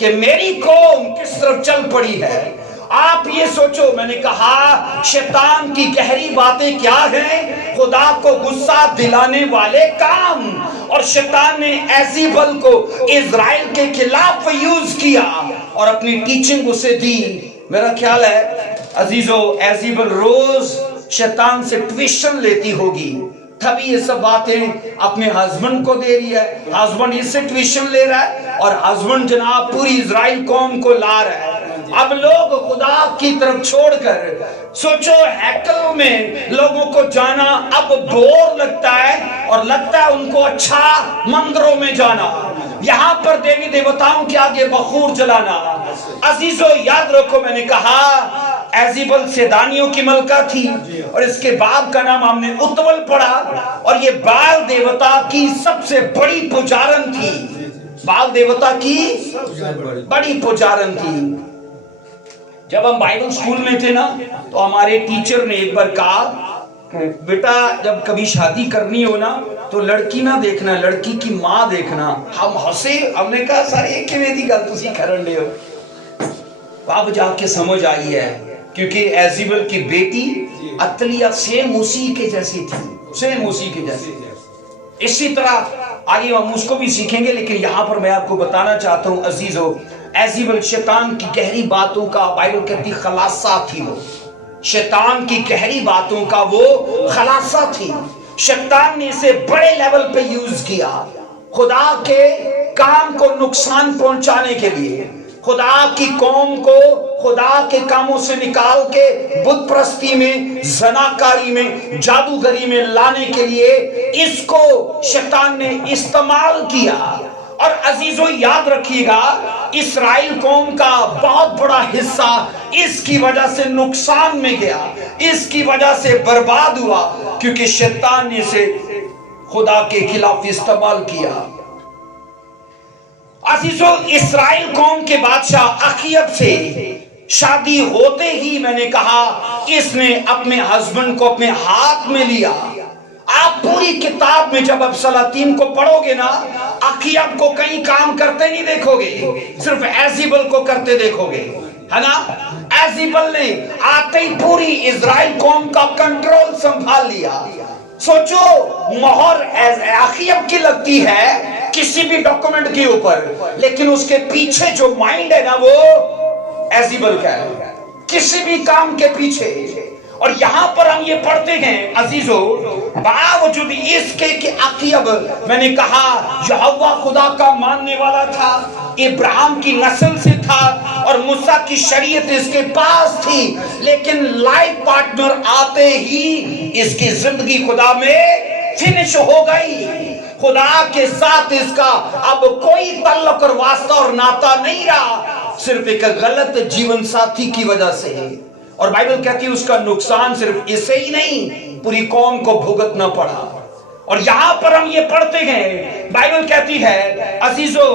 कि मेरी कौम किस तरफ चल पड़ी है। आप ये सोचो, मैंने कहा शैतान की गहरी बातें क्या हैं? खुदा को गुस्सा दिलाने वाले काम। और शैतान ने एज़ेबल को इजराइल के खिलाफ यूज किया और अपनी टीचिंग उसे दी। मेरा ख्याल है अजीजों, एज़ेबल रोज शैतान से ट्यूशन लेती होगी, तभी ये सब बातें अपने हस्बैंड को दे रही है। हस्बैंड इससे ट्यूशन ले रहा है और हस्बैंड जनाब पूरी इजराइल कौम को ला रहा है। अब लोग खुदा की तरफ छोड़कर, सोचो हैकल में लोगों को जाना अब बोर लगता है और लगता है उनको अच्छा मंदिरों में जाना, यहाँ पर देवी देवताओं के आगे बखूर जलाना। अजीजों याद रखो, मैंने कहा एजीबल सेदानियों की मलका थी और इसके बाप का नाम हमने उत्वल पढ़ा, और ये बाल देवता की सबसे बड़ी पुजारन थी। बाल देवता की बड़ी पुजारन थी। जब हम बाइबल स्कूल में थे ना, तो हमारे टीचर ने एक बार कहा, बेटा जब कभी शादी करनी हो ना तो लड़की ना देखना, लड़की की माँ देखना। हम हंसे, हमने कहा सर एक किवेदी गल तुसी करन दे हो। अब जाके समझ आई है, क्योंकि एजीबल की बेटी अतलिया सेम उसी के जैसी थी, सेम उसी के जैसी। इसी तरह आगे हम उसको भी सीखेंगे, लेकिन यहाँ पर मैं आपको बताना चाहता हूँ अजीजों, एजीबल शैतान की गहरी बातों का, बाइबल कहती खलासा थी वो, शैतान की गहरी बातों का वो खलासा थी। शैतान ने इसे बड़े लेवल पे यूज किया, खुदा के काम को नुकसान पहुंचाने के लिए, खुदा की कौम को खुदा के कामों से निकाल के बुत परस्ती में, ज़नाकारी में, जादूगरी में लाने के लिए इसको शैतान ने इस्तेमाल किया। और अजीजों याद रखिएगा, इस्राएल कौम का बहुत बड़ा हिस्सा इसकी वजह से नुकसान में गया, इसकी वजह से बर्बाद हुआ, क्योंकि शैतान ने इसे खुदा के खिलाफ इस्तेमाल किया। अजीजों इस्राएल कौम के बादशाह अखीयब से शादी होते ही मैंने कहा इसने अपने हस्बैंड को अपने हाथ में लिया। आप पूरी किताब में जब आप सलातीन को पढ़ोगे ना, अखीयब को कहीं काम करते नहीं देखोगे, सिर्फ एजीबल को करते देखोगे, है ना। एजीबल ने आते ही पूरी इजराइल कौम का कंट्रोल संभाल लिया। सोचो मोहर अखीयब की लगती है किसी भी डॉक्यूमेंट के ऊपर, लेकिन उसके पीछे जो माइंड है ना वो एजीबल का है, किसी भी काम के पीछे। और यहां पर हम ये पढ़ते हैं अजीजों, बावजूद इसके कि अखीयब मैंने कहा यहोवा खुदा का मानने वाला था, इब्राहिम की नस्ल से था और मूसा की शरीयत इसके पास थी, लेकिन लाइफ पार्टनर आते ही इसकी जिंदगी खुदा में फिनिश हो गई। खुदा के साथ इसका अब कोई ताल्लुक और वास्ता और नाता नहीं रहा, सिर्फ एक गलत जीवन साथी की वजह से। और बाइबल कहती है उसका नुकसान सिर्फ इसे ही नहीं, पूरी कौम को भुगतना पड़ा। और यहां पर हम ये पढ़ते हैं, बाइबल कहती है अजीजों,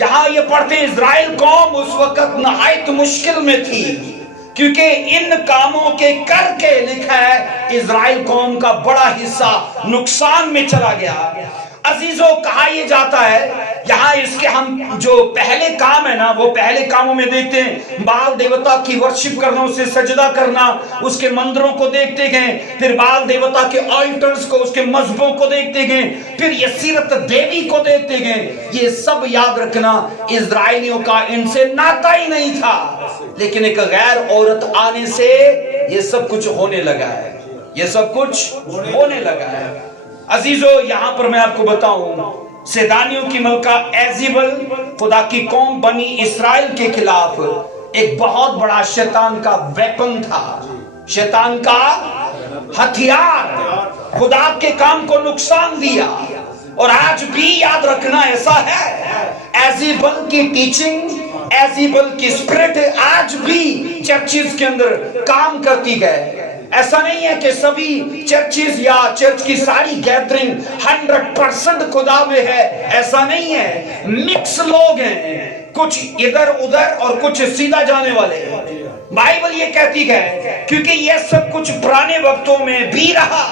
यहां ये पढ़ते हैं इजराइल कौम उस वक्त नहायत मुश्किल में थी, क्योंकि इन कामों के करके लिखा है इजराइल कौम का बड़ा हिस्सा नुकसान में चला गया। अजीजों कहा यह जाता है, यहाँ इसके हम जो पहले काम है ना, वो पहले कामों में देखते हैं बाल देवता की वर्शिप करना, उसे सजदा करना, उसके मंदिरों को देखते गए, फिर बाल देवता के ऑल्टर्स को, उसके मजहबों को देखते गए, फिर यसीरत देवी को देखते गए। ये सब याद रखना इजराइलियों का इनसे नाता ही नहीं था, लेकिन एक गैर औरत आने से ये सब कुछ होने लगा है, ये सब कुछ होने लगा है। अजीजों यहां पर मैं आपको बताऊं, सेदानियों की मलका एजीबल खुदा की कौम बनी इस्राएल के खिलाफ एक बहुत बड़ा शैतान का वेपन था, शैतान का हथियार, खुदा के काम को नुकसान दिया। और आज भी याद रखना ऐसा है, एजीबल की टीचिंग, एजीबल की स्पिरिट आज भी चर्चिज के अंदर काम करती है। ऐसा नहीं है कि सभी चर्चिज या चर्च की सारी गैदरिंग 100% खुदा में है, ऐसा नहीं है। मिक्स लोग हैं, कुछ इधर उधर और कुछ सीधा जाने वाले। बाइबल ये कहती है क्योंकि ये सब कुछ पुराने वक्तों में भी रहा।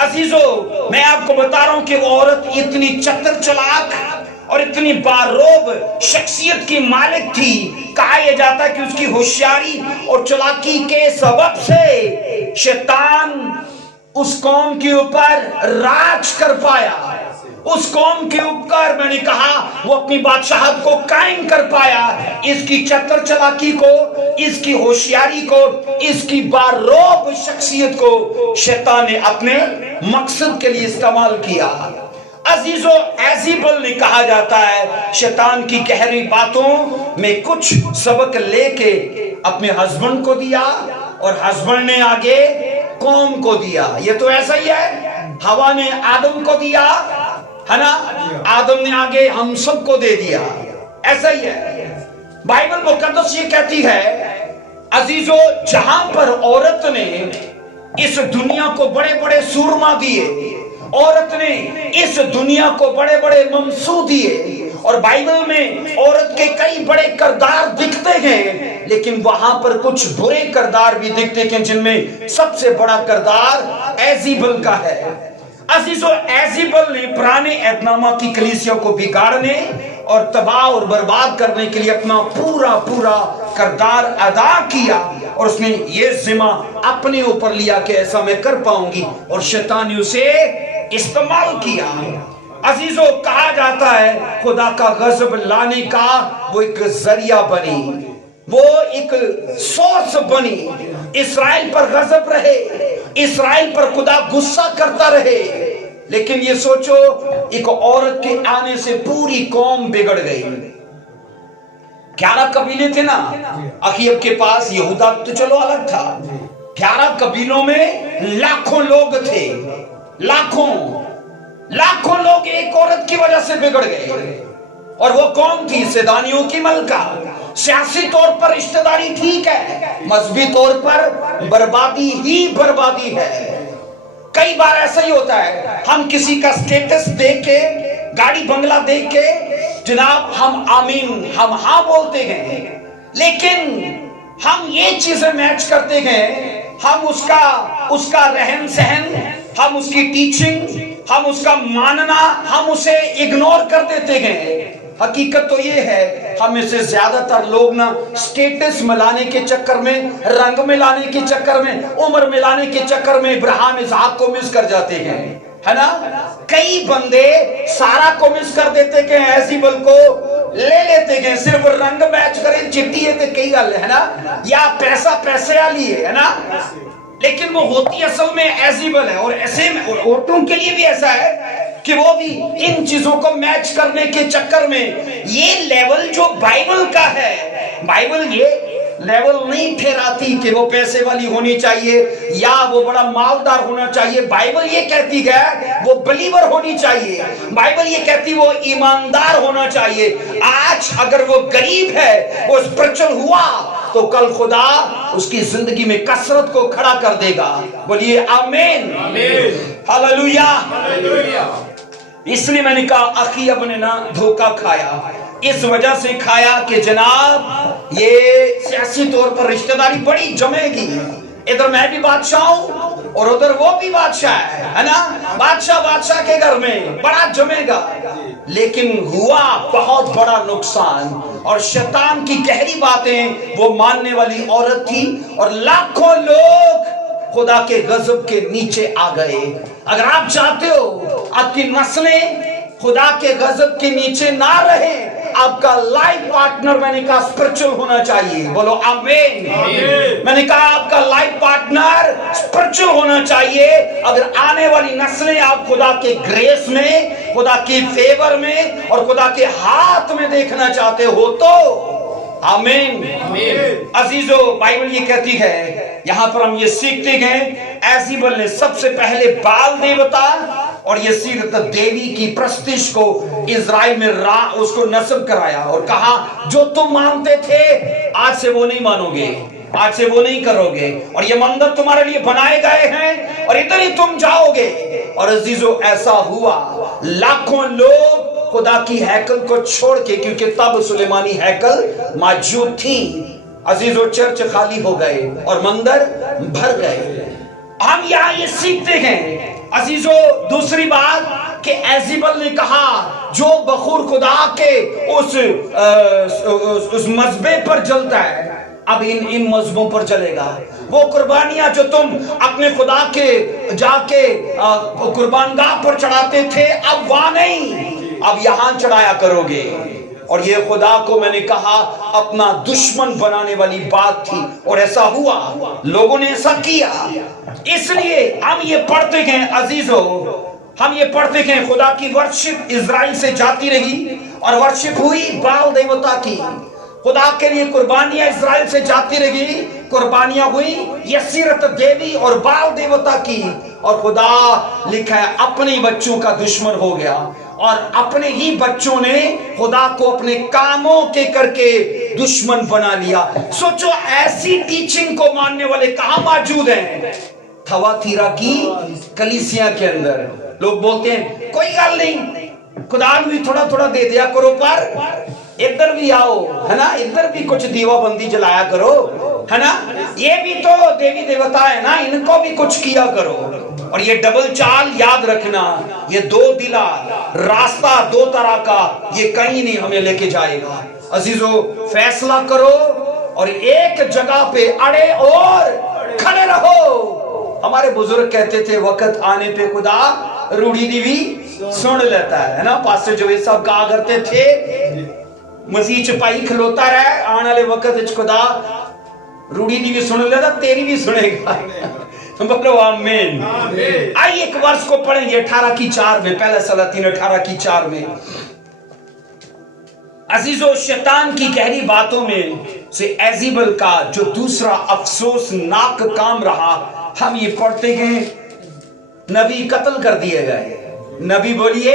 अजीजों मैं आपको बता रहा हूं कि वो औरत इतनी चतुर चालाक और इतनी बारोब शख्सियत की मालिक थी, कहा यह जाता है कि उसकी होशियारी और चालाकी के सबब से शैतान उस कौम के ऊपर राज कर पाया, उस कौम के ऊपर मैंने कहा वो अपनी बादशाहत को कायम कर पाया। इसकी चतुर चालाकी को, इसकी होशियारी को, इसकी बारोब शख्सियत को शैतान ने अपने मकसद के लिए इस्तेमाल किया। अजीजो एज़ेबल ने कहा जाता है शैतान की गहरी बातों में कुछ सबक लेके अपने हस्बैंड को दिया और हस्बैंड ने आगे कौम को दिया। ये तो ऐसा ही है, हवा ने आदम को दिया है ना, आदम ने आगे हम सबको दे दिया, ऐसा ही है। बाइबल मुकद्दस ये कहती है अजीजो, जहां पर औरत ने इस दुनिया को बड़े बड़े सूरमा दिए, औरत ने इस दुनिया को बड़े बड़े मंसूब दिए, और बाइबल में औरत के कई बड़े किरदार दिखते हैं, लेकिन वहां पर कुछ बुरे किरदार भी दिखते हैं, जिनमें सबसे बड़ा किरदार एज़ेबल का है। अजीजो, एज़ेबल ने पुराने एहदनामा की कलीसिया को बिगाड़ने और तबाह और बर्बाद करने के लिए अपना पूरा किरदार अदा किया, और उसने ये जिम्मा अपने ऊपर लिया कि ऐसा मैं कर पाऊंगी, और शैतान ने उसे इस्तेमाल किया। अजीजो, कहा जाता है खुदा का गजब लाने का वो एक जरिया बनी, वो एक सोर्स बनी। इस्राएल पर गजब रहे, इस्राएल पर खुदा गुस्सा करता रहे, लेकिन ये सोचो एक औरत के आने से पूरी कौम बिगड़ गई। 11 कबीले थे ना अखीब के पास, यहूदा तो चलो अलग था, 11 कबीलों में लाखों लोग थे, लाखों लोग एक औरत की वजह से बिगड़ गए। और वो कौन थी? सिदानियों की मलका। सियासी तौर पर रिश्तेदारी ठीक है, मजहबी तौर पर बर्बादी ही बर्बादी है। कई बार ऐसा ही होता है, हम किसी का स्टेटस देख के, गाड़ी बंगला देख के जनाब हम आमीन, हम हाँ बोलते हैं, लेकिन हम ये चीजें मैच करते हैं, हम उसका रहन सहन, हम उसकी टीचिंग, हम उसका मानना, हम उसे इग्नोर कर देते हैं। हकीकत तो ये है, हम में से ज्यादातर लोग ना स्टेटस मिलाने के चक्कर में, रंग मिलाने के चक्कर में, उम्र मिलाने के चक्कर में इब्राहिम इसहाक को मिस कर जाते हैं, है ना। कई बंदे सारा को मिस कर देते हैं, एज़ेबल को ले लेते हैं, सिर्फ रंग मैच करे, चिट्ठी है तो कई गल है ना, या पैसा पैसे वाली है ना, लेकिन वो होती असल में एज़ेबल है। और ऐसे में औरतों के लिए भी ऐसा है कि वो भी इन चीजों को मैच करने के चक्कर में, ये लेवल जो बाइबल का है, बाइबल ये लेवल नहीं ठहराती कि वो पैसे वाली होनी चाहिए या वो बड़ा मालदार होना चाहिए। बाइबल ये कहती है वो बिलीवर होनी चाहिए, बाइबल ये कहती वो ईमानदार होना चाहिए। आज अगर वो गरीब है, वो स्पिरिचुअल हुआ, तो कल खुदा उसकी जिंदगी में कसरत को खड़ा कर देगा। बोलिए आमीन, हालेलुया। इसलिए मैंने कहा अखीब ने ना धोखा खाया, इस वजह से खाया कि जनाब ये सियासी तौर पर रिश्तेदारी बड़ी जमेगी, इधर मैं भी बादशाह हूं और उधर वो भी बादशाह है ना, बादशाह के घर में बड़ा जमेगा। लेकिन हुआ बहुत बड़ा नुकसान, और शैतान की गहरी बातें वो मानने वाली औरत थी, और लाखों लोग खुदा के गजब के नीचे आ गए। अगर आप चाहते हो आपकी नस्लें खुदा के गजब के नीचे ना रहे, आपका लाइफ पार्टनर मैंने कहा स्पिरिचुअल होना चाहिए। बोलो आमीन। मैंने कहा आपका लाइफ पार्टनर स्पिरिचुअल होना चाहिए। अगर आने वाली नस्लें आप खुदा के ग्रेस में, खुदा की फेवर में और खुदा के हाथ में देखना चाहते हो तो आमीन। अजीजो, बाइबल ये कहती है, यहां पर हम ये सीखते हैं, एज़ेबल ने सबसे पहले बाल देवता और ये सीरत देवी की प्रस्तिश को इज़राइल में उसको नस्ब कराया और कहा जो तुम मानते थे आज से वो नहीं मानोगे, आज से वो नहीं करोगे, और ये मंदिर तुम्हारे लिए बनाए गए हैं और इधर ही तुम जाओगे। और अजीजो, ऐसा हुआ, लाखों लोग खुदा की हैकल को छोड़ के, क्योंकि तब सुलेमानी हैकल मौजूद थी, अजीजो चर्च खाली हो गए और मंदिर भर गए। हम यहाँ ये सीखते हैं अजीजो, दूसरी बात कि एज़ेबल ने कहा जो बखूर खुदा के उस मजबे पर जलता है अब इन मजहबों पर चलेगा। वो कुर्बानियां जो तुम अपने खुदा के जाके कुर्बानगाह पर चढ़ाते थे, अब वहां नहीं, अब यहां चढ़ाया करोगे। और ये खुदा को मैंने कहा अपना दुश्मन बनाने वाली बात थी, और ऐसा हुआ, लोगों ने ऐसा किया। इसलिए हम ये पढ़ते हैं अजीजो, हम ये पढ़ते हैं खुदा की वर्शिप इजराइल से जाती रही और वर्शिप हुई बाल देवता की। खुदा के लिए कुर्बानियां इजराइल से जाती रही, कुर्बानियां हुई यसीरत देवी और बाल देवता की, और खुदा लिखा है अपने बच्चों का दुश्मन हो गया और अपने ही बच्चों ने खुदा को अपने कामों के करके दुश्मन बना लिया। सोचो ऐसी टीचिंग को मानने वाले कहां मौजूद हैं? थवातीरा की कलीसिया के अंदर लोग बोलते हैं कोई गल नहीं, खुदा भी थोड़ा थोड़ा दे दिया करो, पर इधर भी आओ, है ना, इधर भी कुछ दीवा बंदी जलाया करो, है ना, ये भी तो देवी देवता है ना, इनको भी कुछ किया करो। और ये डबल चाल याद रखना, ये दो दिला रास्ता दो तरह का, ये कहीं नहीं हमें लेके जाएगा। अजीजों, फैसला करो और एक जगह पे अड़े और खड़े रहो। हमारे बुजुर्ग कहते थे वक्त आने पे खुदा रूढ़ी दी भी सुन लेता है ना। पास्टर जवेद साहब कहा करते थे मसीह चपाई खलोता रहे, आने वाले वक्त खुदा रूढ़ी दी भी सुन लेता, तेरी भी सुनेगा। बोलो आमीन। आइए एक वर्ष को पढ़ेंगे 18:4 में, पहला सलातीन 18:4 में। अजीजों, शैतान की गहरी बातों में से एजीबल का जो दूसरा अफसोसनाक काम रहा, हम ये पढ़ते हैं नबी कत्ल कर दिए गए। नबी बोलिए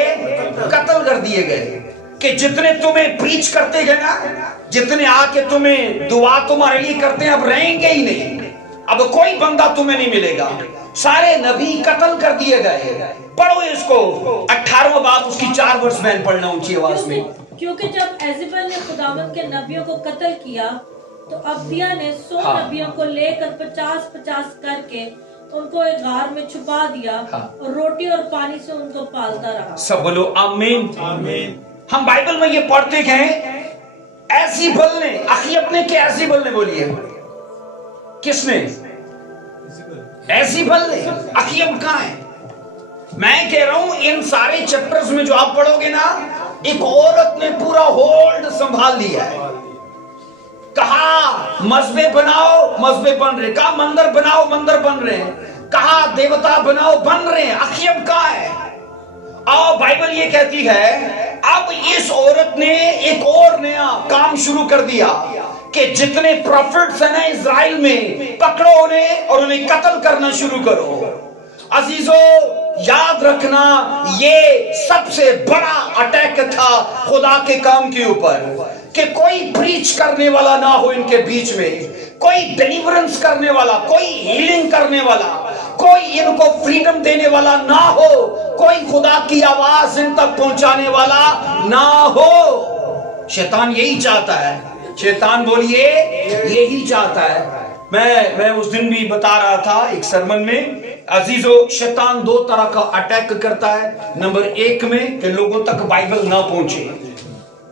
कत्ल कर दिए गए। कि जितने तुम्हें प्रीच करते गए ना, जितने आके तुम्हें दुआ तुम्हारे लिए करते हैं, अब रहेंगे ही नहीं, अब कोई बंदा तुम्हें नहीं मिलेगा, सारे नबी कत्ल कर दिए गए। पढ़ो इसको 18वां बाब उसकी 4 वर्ष मैंने पढ़ना ऊंची आवाज में। क्योंकि जब एजेबल ने खुदावंद के नबियों को कत्ल किया तो अब्दिया ने 100 नबियों को लेकर 50-50 करके उनको एक गार में छुपा दिया और रोटी और पानी से उनको पालता रहा। सब बोलो आमीन। हम बाइबल में ये पढ़ते हैं एजीबल ने, अखीयब ने, क्या एजीबल ने बोली है? किसने? एजीबल ने। अखीयब कहां है? मैं कह रहा हूं इन सारे चैप्टर्स में जो आप पढ़ोगे ना, एक औरत ने पूरा होल्ड संभाल लिया है। कहा मस्बे बनाओ, मस्बे बन रहे, कहा मंदिर बनाओ, मंदिर बन रहे हैं, कहा देवता बनाओ, बन रहे हैं। अखीयब कहां है? और बाइबल ये कहती है अब इस औरत ने एक और नया काम शुरू कर दिया कि जितने प्रॉफिट्स हैं ना इजराइल में, पकड़ो उन्हें और उन्हें कत्ल करना शुरू करो। अजीजों, याद रखना ये सबसे बड़ा अटैक था खुदा के काम के ऊपर, कि कोई प्रीच करने वाला ना हो इनके बीच में, कोई डिलीवरेंस करने वाला, कोई हीलिंग करने वाला, कोई इनको फ्रीडम देने वाला ना हो, कोई खुदा की आवाज इन तक पहुंचाने वाला ना हो। शैतान यही चाहता है। शैतान बोलिए यही चाहता है। मैं उस दिन भी बता रहा था एक सरमन में, अजीजों, शैतान 2 तरह का अटैक करता है। नंबर 1 में कि लोगों तक बाइबल ना पहुंचे,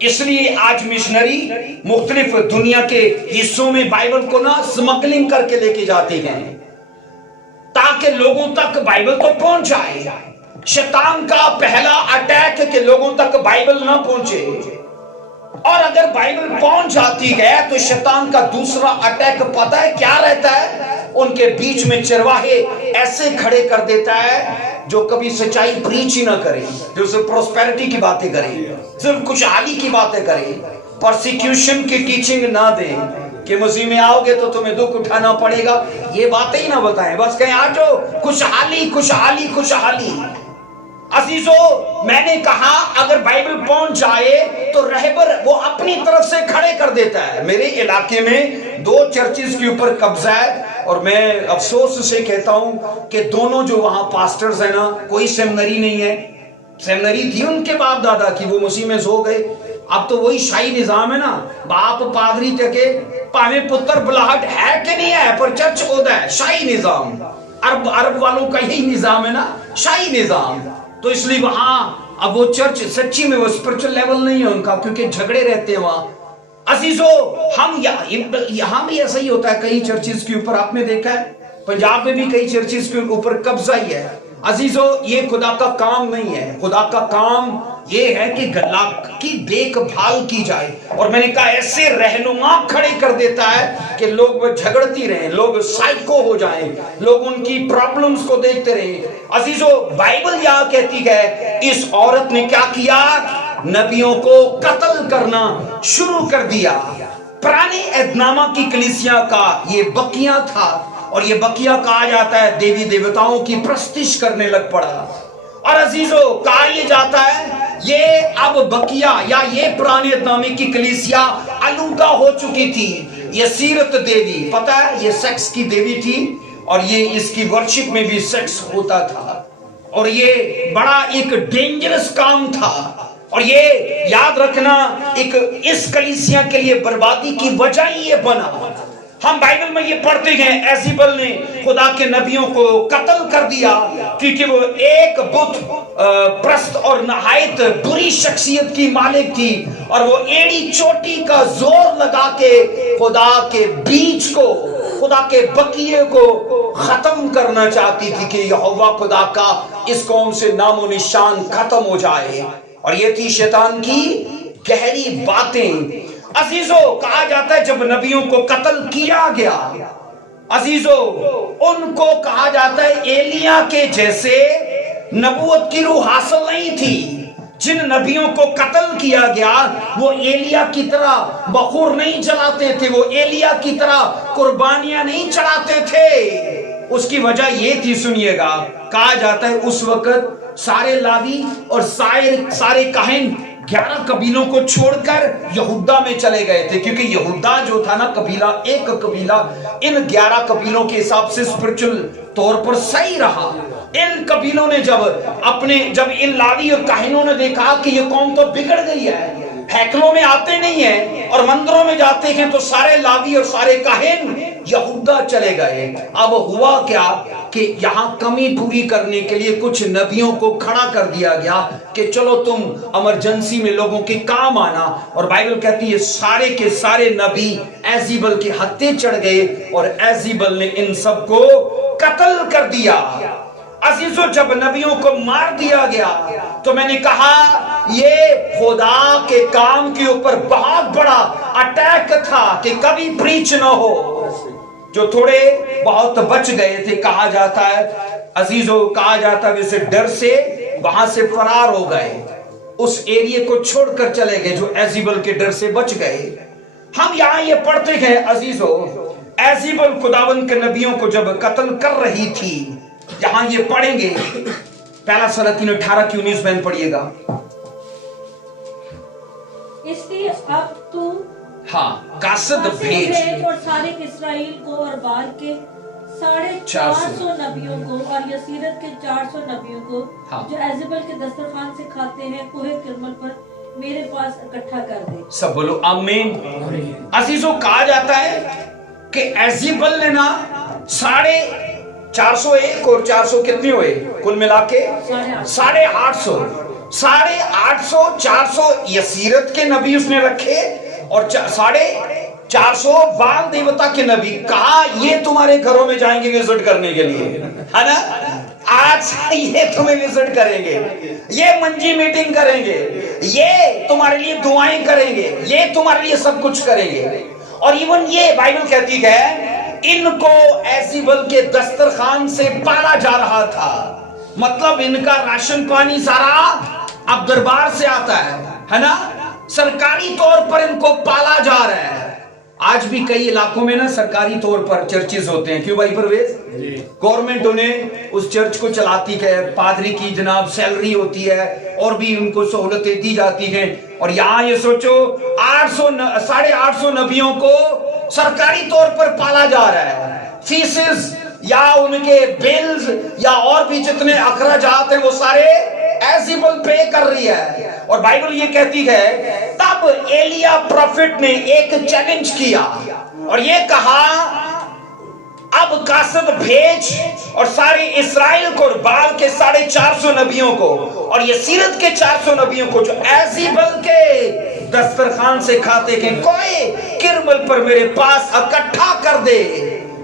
इसलिए आज मिशनरी मुख्तलिफ दुनिया के हिस्सों में बाइबल को ना स्मगलिंग करके लेके जाते हैं ताकि लोगों तक बाइबल तो पहुंच जाए। शैतान का पहला अटैक कि लोगों तक बाइबल ना पहुंचे, और अगर बाइबल पहुंच जाती है तो शैतान का दूसरा अटैक पता है क्या रहता है? उनके बीच में चरवाहे ऐसे खड़े कर देता है जो कभी सच्चाई प्रीच ही ना करे, जो सिर्फ प्रोस्पेरिटी की बातें करे, सिर्फ खुशहाली की बातें करे, परसिक्यूशन की टीचिंग ना दे कि मसीह में आओगे तो तुम्हें दुख उठाना पड़ेगा, ये बातें ही ना बताएं, बस कहें आ जाओ खुशहाली खुशहाली खुशहाली। अजीजों, मैंने कहा अगर बाइबल पहुंच जाए तो रहबर वो अपनी तरफ से खड़े कर देता है। मेरे इलाके में 2 चर्चेस के ऊपर कब्जा है, और मैं अफसोस से कहता हूं कि दोनों जो वहां पास्टर्स है ना, कोई सेमिनरी नहीं है। सेमिनरी थी उनके बाप दादा की, वो मसीह में सो गए। अब तो वही शाही निजाम है ना, बाप पादरी टके पावे पुत्र बुलाहट है कि नहीं है, पर चर्च ओदा है, शाही निजाम। अरब वालों का यही निजाम है ना, शाही निजाम। तो इसलिए वहां अब वो चर्च सच्ची में वो स्पिरिचुअल लेवल नहीं है उनका, क्योंकि झगड़े रहते हैं वहां। अजीजों, हम यहां भी ऐसा ही होता है, कई चर्चेस के ऊपर आपने देखा है, पंजाब में भी कई चर्चेस के ऊपर कब्जा ही है। अजीजों, ये खुदा का काम नहीं है। खुदा का काम ये है कि गला की देखभाल की जाए। और मैंने कहा ऐसे रहनुमा खड़े कर देता है कि लोग वो झगड़ती रहे, लोग साइको हो जाएं, लोग उनकी प्रॉब्लम्स को देखते रहे। अजीजों, बाइबल यहाँ कहती है इस औरत ने क्या किया, नबियों को कत्ल करना शुरू कर दिया। पुराने एदनामा की कलीसिया का ये बकिया था, और ये बकिया कहा जाता है देवी देवताओं की प्रस्तिश करने लग पड़ा। और अजीजों, कहा यह जाता है ये अब बकिया या ये पुराने एदनामे की कलीसिया आलूदा हो चुकी थी। ये सीरत देवी, पता है, ये सेक्स की देवी थी, और ये इसकी वर्शिप में भी सेक्स होता था, और ये बड़ा एक डेंजरस काम था। और ये याद रखना, एक इस कलीसिया के लिए बर्बादी की वजह ही ये बना। हम बाइबल में ये पढ़ते हैं एजेबल ने खुदा के नबियों को कत्ल कर दिया क्योंकि वो एक बुत प्रस्त और नहायत बुरी शख्सियत की मालिक थी, और वो एड़ी चोटी का जोर लगा के खुदा के बीज को, खुदा के बकिए को खत्म करना चाहती थी कि यहोवा खुदा का इस कौम से नामो निशान खत्म हो जाए। और ये थी शैतान की गहरी बातें। अजीजों, कहा जाता है जब नबियों को कत्ल किया गया, अजीजों, उनको कहा जाता है एलिया के जैसे नबूवत की रूह हासिल नहीं थी। जिन नबियों को कत्ल किया गया वो एलिया की तरह बखूर नहीं जलाते थे, वो एलिया की तरह कुर्बानियां नहीं चढ़ाते थे। उसकी वजह ये थी, सुनिएगा, कहा जाता है उस वक्त सारे लावी और सारे काहिन 11 कबीलों को छोड़कर यहूदा में चले गए थे, क्योंकि यहूदा जो था ना कबीला, एक कबीला इन 11 कबीलों के हिसाब से स्पिरिचुअल तौर पर सही रहा। इन कबीलों ने जब इन लावी और काहिनों ने देखा कि ये कौम तो बिगड़ गई है, हैकलों में आते नहीं है और मंदिरों में जाते हैं, तो सारे लावी और सारे काहिन यहूदा चले गए। अब हुआ क्या कि यहाँ कमी पूरी करने के लिए कुछ नबियों को खड़ा कर दिया गया कि चलो तुम इमरजेंसी में लोगों के काम आना। और बाइबल कहती है सारे के सारे नबी एजेबल के हत्थे चढ़ गए और एजेबल ने इन सबको कत्ल कर दिया। अजीजों, जब नबियों को मार दिया गया तो मैंने कहा ये खुदा के काम के ऊपर बहुत बड़ा अटैक था कि कभी प्रीच न हो। जो थोड़े बहुत बच गए थे, कहा जाता है अजीजों, कहा जाता है वैसे डर से वहां से फरार हो गए, उस एरिया को छोड़कर चले गए जो एजेबल के डर से बच गए। हम यहाँ ये पढ़ते हैं अजीजों, एजेबल खुदावंद के नबियों को जब कत्ल कर रही थी, यहां ये पढ़ेंगे पहला सलातीन 18 की 19 में पढ़िएगा। इसलिए अब तू कासद भेज और सारे इस्राएल को और बाल के 450 नबियों को और यसीरत के 400 नबियों को जो एजेबल के दस्तरखान से खाते हैं कोहे किरमल पर मेरे पास इकट्ठा कर दे। सब बोलो आमीन। अजीजों, कहा जाता है कि एजेबल ने ना 401 और 400 कितने हुए कुल मिला के 850 400 यसीरत के नबी उसने रखे और 450 बाल देवता के नबी। कहा ये तुम्हारे घरों में जाएंगे विजिट करने के लिए, है ना, आज ये तुम्हें विजिट करेंगे, ये मंजी मीटिंग करेंगे, ये तुम्हारे लिए दुआएं करेंगे, ये तुम्हारे लिए सब कुछ करेंगे। और इवन ये बाइबल कहती है इनको एजेबल के दस्तरखान से पाला जा रहा था, मतलब इनका राशन पानी सारा अब दरबार से आता है ना, सरकारी तौर पर इनको पाला जा रहा है। आज भी कई इलाकों में ना सरकारी तौर पर चर्चेस होते हैं, क्यों भाई परवेज? गवर्नमेंट उन्हें उस चर्च को चलाती है, पादरी की जनाब सैलरी होती है और भी उनको सहूलतें दी जाती हैं। और यहाँ ये सोचो 850 नबियों को सरकारी तौर पर पाला जा रहा है। फीसेस या उनके बिल्स या और भी जितने अखराजात हैं वो सारे एजेबल पे कर रही है। और बाइबल ये कहती है तब एलिया प्रॉफिट ने एक चैलेंज किया और ये कहा अब कासद भेज और सारे इस्राएल को बाल के 450 नबियों को और ये सीरत के 400 नबियों को जो एजेबल के दस्तरखान से खाते के कोई किरमल पर मेरे पास इकट्ठा कर दे।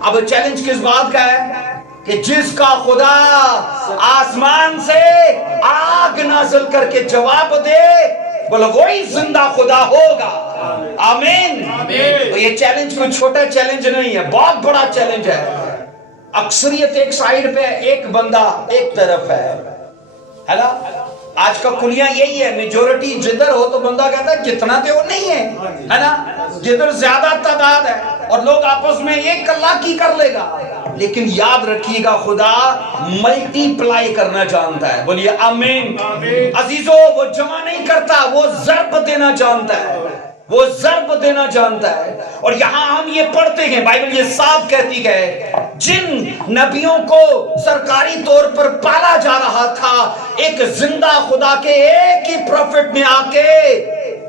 अब चैलेंज किस बात का है? کہ جس کا خدا آسمان سے آگ نازل کر کے جواب دے، بولو وہی زندہ خدا ہوگا. آمین. تو یہ چیلنج کوئی چھوٹا چیلنج نہیں ہے، بہت بڑا چیلنج ہے. اکثریت ایک سائیڈ پہ، ایک بندہ ایک طرف ہے نا. آج کا کلیہ یہی ہے، میجورٹی جدھر ہو تو بندہ کہتا ہے جتنا تھے وہ نہیں ہے نا. جدھر زیادہ تعداد ہے اور لوگ آپس میں ایک اللہ کی کر لے گا. لیکن یاد رکھیے گا خدا ملٹی پلائی کرنا جانتا ہے. بولیے آمین. عزیزو وہ جمع نہیں کرتا، وہ ضرب دینا جانتا ہے، وہ ضرب دینا جانتا ہے. اور یہاں ہم یہ پڑھتے ہیں، بائبل یہ صاف کہتی ہے جن نبیوں کو سرکاری طور پر پالا جا رہا تھا، ایک زندہ خدا کے ایک ہی پروفٹ نے آ کے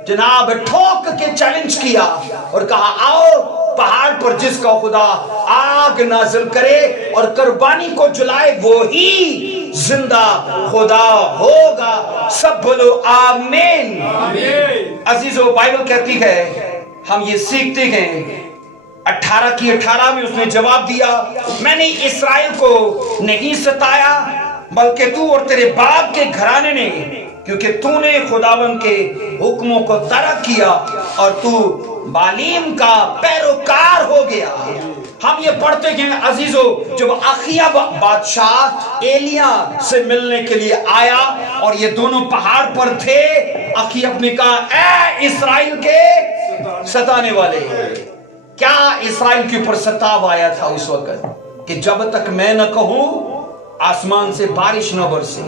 جناب ٹھوک کے چیلنج کیا اور کہا آؤ پہاڑ پر جس کا خدا آگ نازل کرے اور قربانی کو جلائے وہی زندہ خدا ہوگا. سب بولو آمین. عزیزو بائبل کہتی ہے، ہم یہ سیکھتے ہیں 18 میں اس نے جواب دیا، میں نے اسرائیل کو نہیں ستایا بلکہ تو اور تیرے باپ کے گھرانے نے، کیونکہ تو نے خداوند کے حکموں کو ترک کیا اور تو بالیم کا پیروکار ہو گیا. ہم یہ پڑھتے ہیں عزیزو جب اخیا بادشاہ ایلیا سے ملنے کے لیے آیا اور یہ دونوں پہاڑ پر تھے، اخیا نے کہا اے اسرائیل کے ستانے والے. کیا اسرائیل کے اوپر ستاو آیا تھا اس وقت کہ جب تک میں نہ کہوں آسمان سے بارش نہ برسے.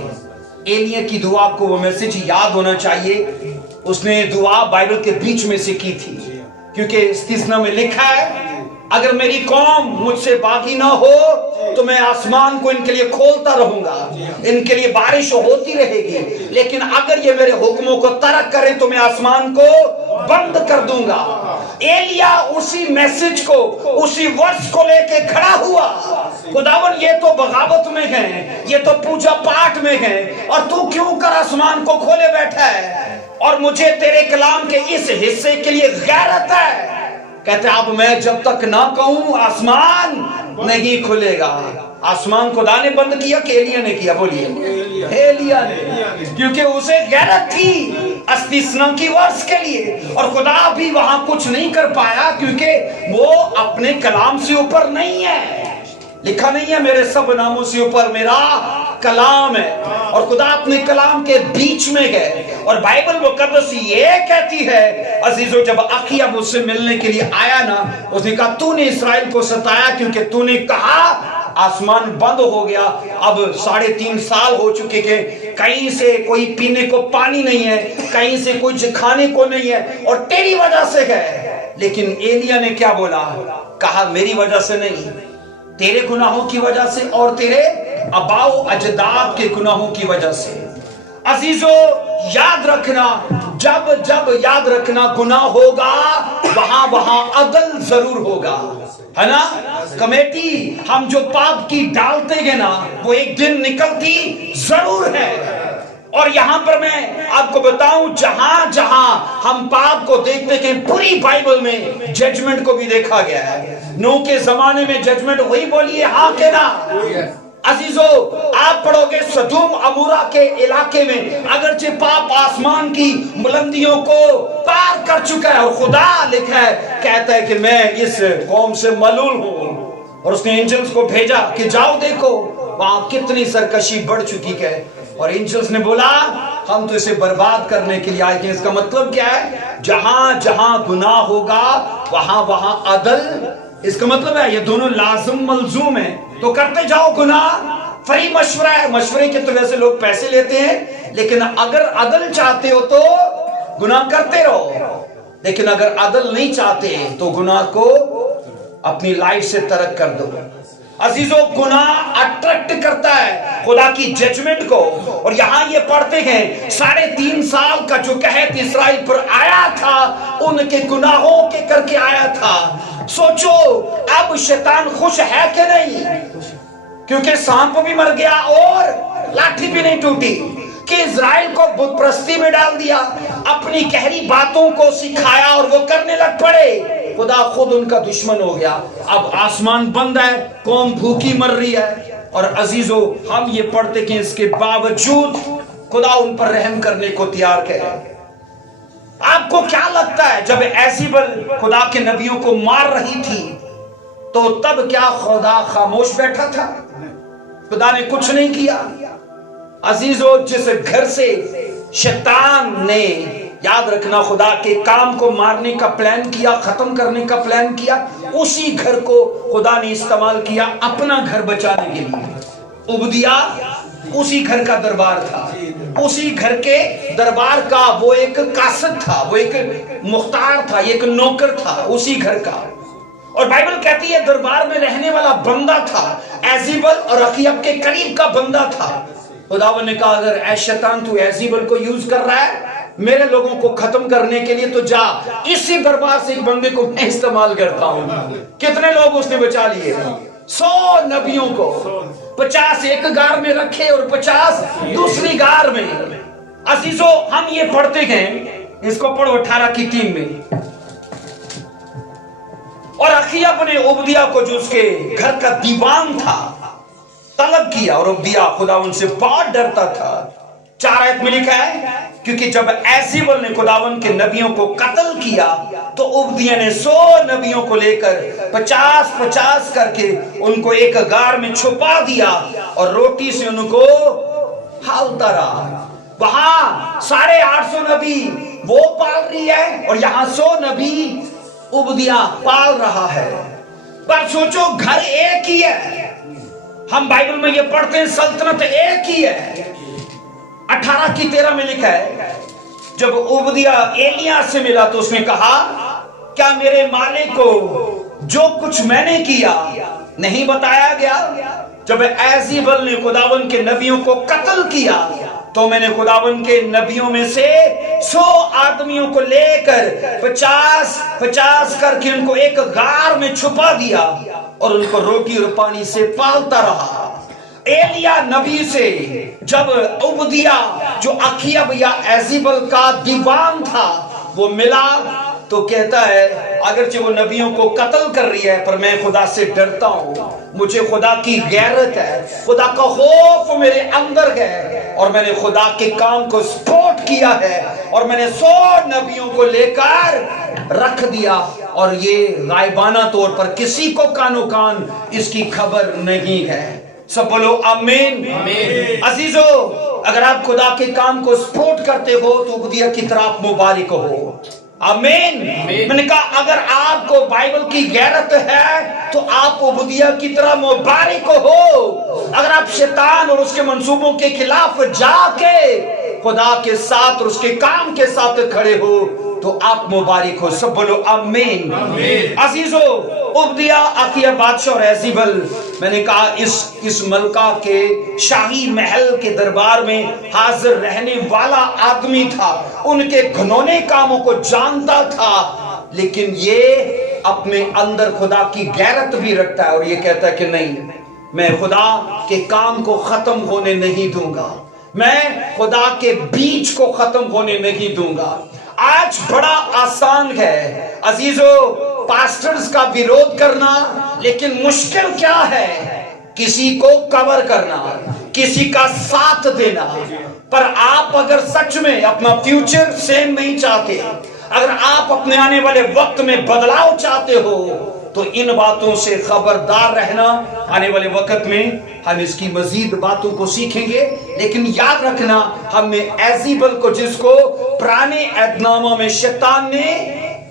ایلیا کی دعا کو وہ میسج یاد ہونا چاہیے. اس نے دعا بائبل کے بیچ میں سے کی تھی، کیونکہ استثنا میں لکھا ہے اگر میری قوم مجھ سے باغی نہ ہو تو میں آسمان کو ان کے لیے کھولتا رہوں گا، ان کے لیے بارش ہوتی رہے گی، لیکن اگر یہ میرے حکموں کو ترک کریں تو میں آسمان کو بند کر دوں گا. ایلیا اسی میسج کو، اسی ورس کو لے کے کھڑا ہوا. خداون یہ تو بغاوت میں ہیں، یہ تو پوجا پاٹ میں ہیں، اور تو کیوں کر آسمان کو کھولے بیٹھا ہے؟ اور مجھے تیرے کلام کے اس حصے کے لیے غیرت ہے. کہتے اب میں جب تک نہ کہوں آسمان نہیں کھلے گا. آسمان خدا نے بند کیا کہ ایلیا نے کیا؟ بولیے ایلیا نے، کیونکہ اسے غیرت تھی استثنا کی ورس کے لیے. اور خدا بھی وہاں کچھ نہیں کر پایا کیونکہ وہ اپنے کلام سے اوپر نہیں ہے. لکھا نہیں ہے میرے سب ناموں سے اوپر میرا کلام ہے. اور خدا اپنے کلام کے بیچ میں گئے. اور بائبل مقدس یہ کہتی ہے عزیزو جب اخیا مجھ سے ملنے کے لیے آیا نا، اس نے کہا تو نے اسرائیل کو ستایا کیونکہ تو نے کہا آسمان بند ہو گیا. اب 3.5 سال ہو چکے کہ کہیں سے کوئی پینے کو پانی نہیں ہے، کہیں سے کوئی کھانے کو نہیں ہے، اور تیری وجہ سے ہے. لیکن ایلیا نے کیا بولا؟ کہا میری وجہ سے نہیں، تیرے گناہوں کی وجہ سے اور تیرے آباؤ اجداد کے گناہوں کی وجہ سے. عزیزو یاد رکھنا، جب جب یاد رکھنا گناہ ہوگا وہاں عدل ضرور ہوگا، ہے نا. کمیٹی ہم جو پاپ کی ڈالتے ہیں نا وہ ایک دن نکلتی ضرور ہے. اور یہاں پر میں آپ کو بتاؤں جہاں جہاں ہم پاپ کو دیکھتے ہیں پوری بائبل میں ججمنٹ کو بھی دیکھا گیا ہے. نوح کے زمانے میں ججمنٹ ہوئی، بولیے ہاں کہ نا. عزیزو آپ پڑھو گے سدوم عمورہ کے علاقے میں اگرچہ پاپ آسمان کی بلندیوں کو پار کر چکا ہے اور خدا لکھا ہے کہتا ہے کہ میں اس قوم سے ملول ہوں. اور اس نے انجلز کو بھیجا کہ جاؤ دیکھو وہاں کتنی سرکشی بڑھ چکی ہے. اور انجلز نے بولا ہم تو اسے برباد کرنے کے لیے آئے ہیں. اس کا مطلب کیا ہے؟ جہاں جہاں گناہ ہوگا وہاں عدل. اس کا مطلب ہے یہ دونوں لازم ملزوم ہیں. تو کرتے جاؤ گناہ، فری مشورہ ہے. مشورے کے تو ویسے لوگ پیسے لیتے ہیں، لیکن اگر عدل چاہتے ہو تو گناہ کرتے رہو. لیکن اگر عدل نہیں چاہتے تو گناہ کو اپنی لائف سے ترک کر دو. عزیزو گناہ اٹریکٹ کرتا ہے خدا کی ججمنٹ کو. اور یہاں یہ پڑھتے ہیں 3.5 سال کا جو قحط اسرائیل پر آیا تھا ان کے گناہوں کے کر کے آیا تھا. سوچو اب شیطان خوش ہے کہ نہیں؟ کیونکہ سانپ بھی مر گیا اور لاٹھی بھی نہیں ٹوٹی کہ اسرائیل کو بت پرستی میں ڈال دیا، اپنی گہری باتوں کو سکھایا اور وہ کرنے لگ پڑے. خدا خود ان کا دشمن ہو گیا. اب آسمان بند ہے، قوم بھوکی مر رہی ہے. और अजीजों, हम ये पढ़ते कि इसके बावजूद खुदा उन पर रहम करने को तैयार है। आपको क्या लगता है, जब एज़ेबेल खुदा के नबियों को मार रही थी तो तब क्या खुदा खामोश बैठा था? खुदा ने कुछ नहीं किया। अजीजों, जिस घर से शैतान ने, याद रखना, खुदा के काम को मारने का प्लान किया, खत्म करने का प्लान किया, उसी घर को खुदा ने इस्तेमाल किया अपना घर बचाने के लिए। उबदिया उसी घर का दरबार था, उसी घर के दरबार का वो एक कासिद था, वो एक मुख्तार था, एक नौकर था उसी घर का। और बाइबल कहती है दरबार में रहने वाला बंदा था, एज़ेबेल और अखीयब के करीब का बंदा था। खुदावंद ने कहा, अगर ऐ शैतान तू एज़ेबेल को यूज कर रहा है मेरे लोगों को खत्म करने के लिए, तो जा, इसी दरबार से एक बंदे को मैं इस्तेमाल करता हूं। कितने लोग उसने बचा लिए? 100 नबियों को 50 एक गार में रखे और 50 दूसरी गार में। अजीजों, हम ये पढ़ते गए, इसको पढ़ो 18 की 3 में। और अखीयब ने उबदिया को, जो उसके घर का दीवान था, तलब किया, और उबदिया खुदा उनसे बहुत डरता था। 4 आयत में लिखा है, क्योंकि जब एज़ेबेल ने खुदावंद के नबियों को कत्ल किया तो उबदिया ने 100 नबियों को लेकर 50-50 करके उनको एक गार में छुपा दिया और रोटी से उनको हालता रहा। वहां 850 नबी वो पाल रही है और यहां 100 नबी उबदिया पाल रहा है। पर सोचो, घर एक ही है। हम बाइबल में ये पढ़ते हैं, सल्तनत एक ही है। 18 की 13 में लिखा है, जब उबदिया एलिया से मिला तो उसने कहा, क्या मेरे मालिक को जो कुछ मैंने किया नहीं बताया गया? जब एज़ेबेल ने खुदावंद के नबियों को कत्ल किया तो मैंने खुदावंद के नबियों में से 100 आदमियों को लेकर 50-50 करके उनको एक गार में छुपा दिया और उनको रोटी और पानी से पालता रहा। एलिया नबी से जब उबदिया, जो अखीयब या एज़ेबेल का दीवान था, वो मिला तो कहता है, अगरचे वो नबियों को कत्ल कर रही है पर मैं खुदा से डरता हूं, मुझे खुदा की गैरत है, खुदा का खौफ मेरे अंदर है, और मैंने खुदा के काम को सपोर्ट किया है और मैंने 100 नबियों को लेकर रख दिया और ये गायबाना तौर पर किसी को कानो कान इसकी खबर नहीं है। सब बोलो आमीन। अजीजों, अगर आप खुदा के काम को सपोर्ट करते हो तो उबदिया की तरफ मुबारक हो। आमीन। मैंने कहा, अगर आपको बाइबल की गैरत है तो आप उबदिया की तरह मुबारक हो। अगर आप शैतान और उसके मंसूबों के खिलाफ जाके खुदा के साथ और उसके काम के साथ खड़े हो तो आप मुबारक हो। सब बोलो आमीन। अजीजों, उबदिया, अखीयब बादशाह और एज़ेबेल, मैंने कहा इस मलका के शाही महल के दरबार में हाजिर रहने वाला आदमी था, उनके घिनौने कामों को जानता था, लेकिन ये अपने अंदर खुदा की गैरत भी रखता है और ये कहता है कि नहीं, मैं खुदा के काम को खत्म होने नहीं दूंगा, मैं खुदा के बीज को खत्म होने नहीं दूंगा। आज बड़ा आसान है अजीजों पास्टर्स का विरोध करना, लेकिन मुश्किल क्या है किसी को कवर करना, किसी का साथ देना। पर आप अगर सच में अपना फ्यूचर सेम नहीं चाहते, अगर आप अपने आने वाले वक्त में बदलाव चाहते हो तो इन बातों से खबरदार रहना। आने वाले वक्त में हम इसकी मजीद बातों को सीखेंगे, लेकिन याद रखना, हमने एज़ेबेल को, जिसको पुराने अहदनामा में शैतान ने,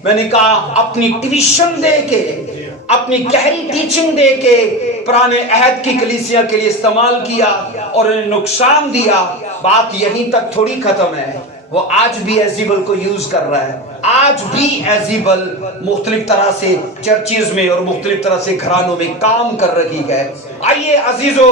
मैंने कहा, अपनी ट्यूशन दे के, अपनी गहरी टीचिंग दे के पुराने अहद की कलीसिया के लिए इस्तेमाल किया और उन्हें नुकसान दिया। बात यहीं तक थोड़ी खत्म है, वो आज भी एज़ेबेल को यूज कर रहा है। आज भी एज़ेबेल मुख्तलिफ तरह से चर्चेज में और मुख्तलिफ तरह से घरानों में काम कर रही है। आइए अजीजों,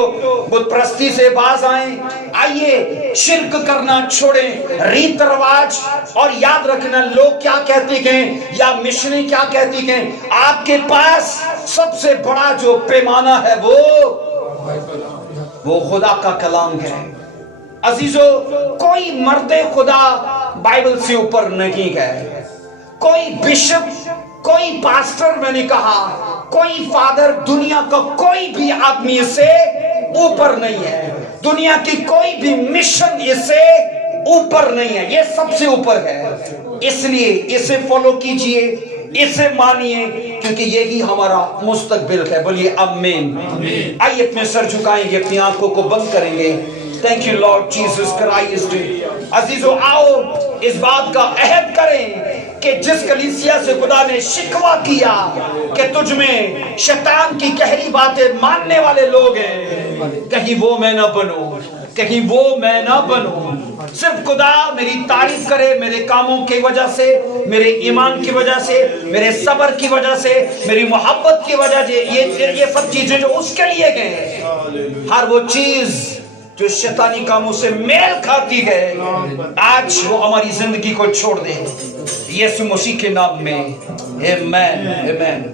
बुत परस्ती से बाज आए, आइए शिर्क करना छोड़ें, रीत रिवाज, और याद रखना लोग क्या कहते हैं या मिशनरी क्या कहती हैं, आपके पास सबसे बड़ा जो पैमाना है वो खुदा का कलाम है। अजीजों, कोई मर्दे खुदा बाइबल से ऊपर नहीं है, कोई बिशप, कोई पास्टर, मैंने कहा कोई फादर, दुनिया का कोई भी आदमी से ऊपर नहीं है, दुनिया की कोई भी मिशन इससे ऊपर नहीं है, ये सबसे ऊपर है। इसलिए इसे फॉलो कीजिए, इसे मानिए, क्योंकि यही हमारा मुस्तकबिल है। बोलिए आमीन। आइए अपने सर झुकाएंगे, अपनी आंखों को बंद करेंगे। Thank you Lord Jesus Christ. अजीजों, आओ इस बात का अहद करें कि जिस कलीसिया से खुदा ने शिकवा किया कि तुझ में शैतान की गहरी बातें मानने वाले लोग हैं, कहीं वो मैं ना बनूं, कहीं वो मैं ना बनूं। सिर्फ खुदा मेरी तारीफ करे मेरे कामों की वजह से, मेरे ईमान की वजह से, मेरे सब्र की वजह से, मेरी मोहब्बत की वजह से, ये सब चीजें जो उसके लिए गए, हर वो चीज जो शैतानी कामों से मेल खाती है, आज वो हमारी जिंदगी को छोड़ दे, यीशु मसीह के नाम में। आमीन, आमीन।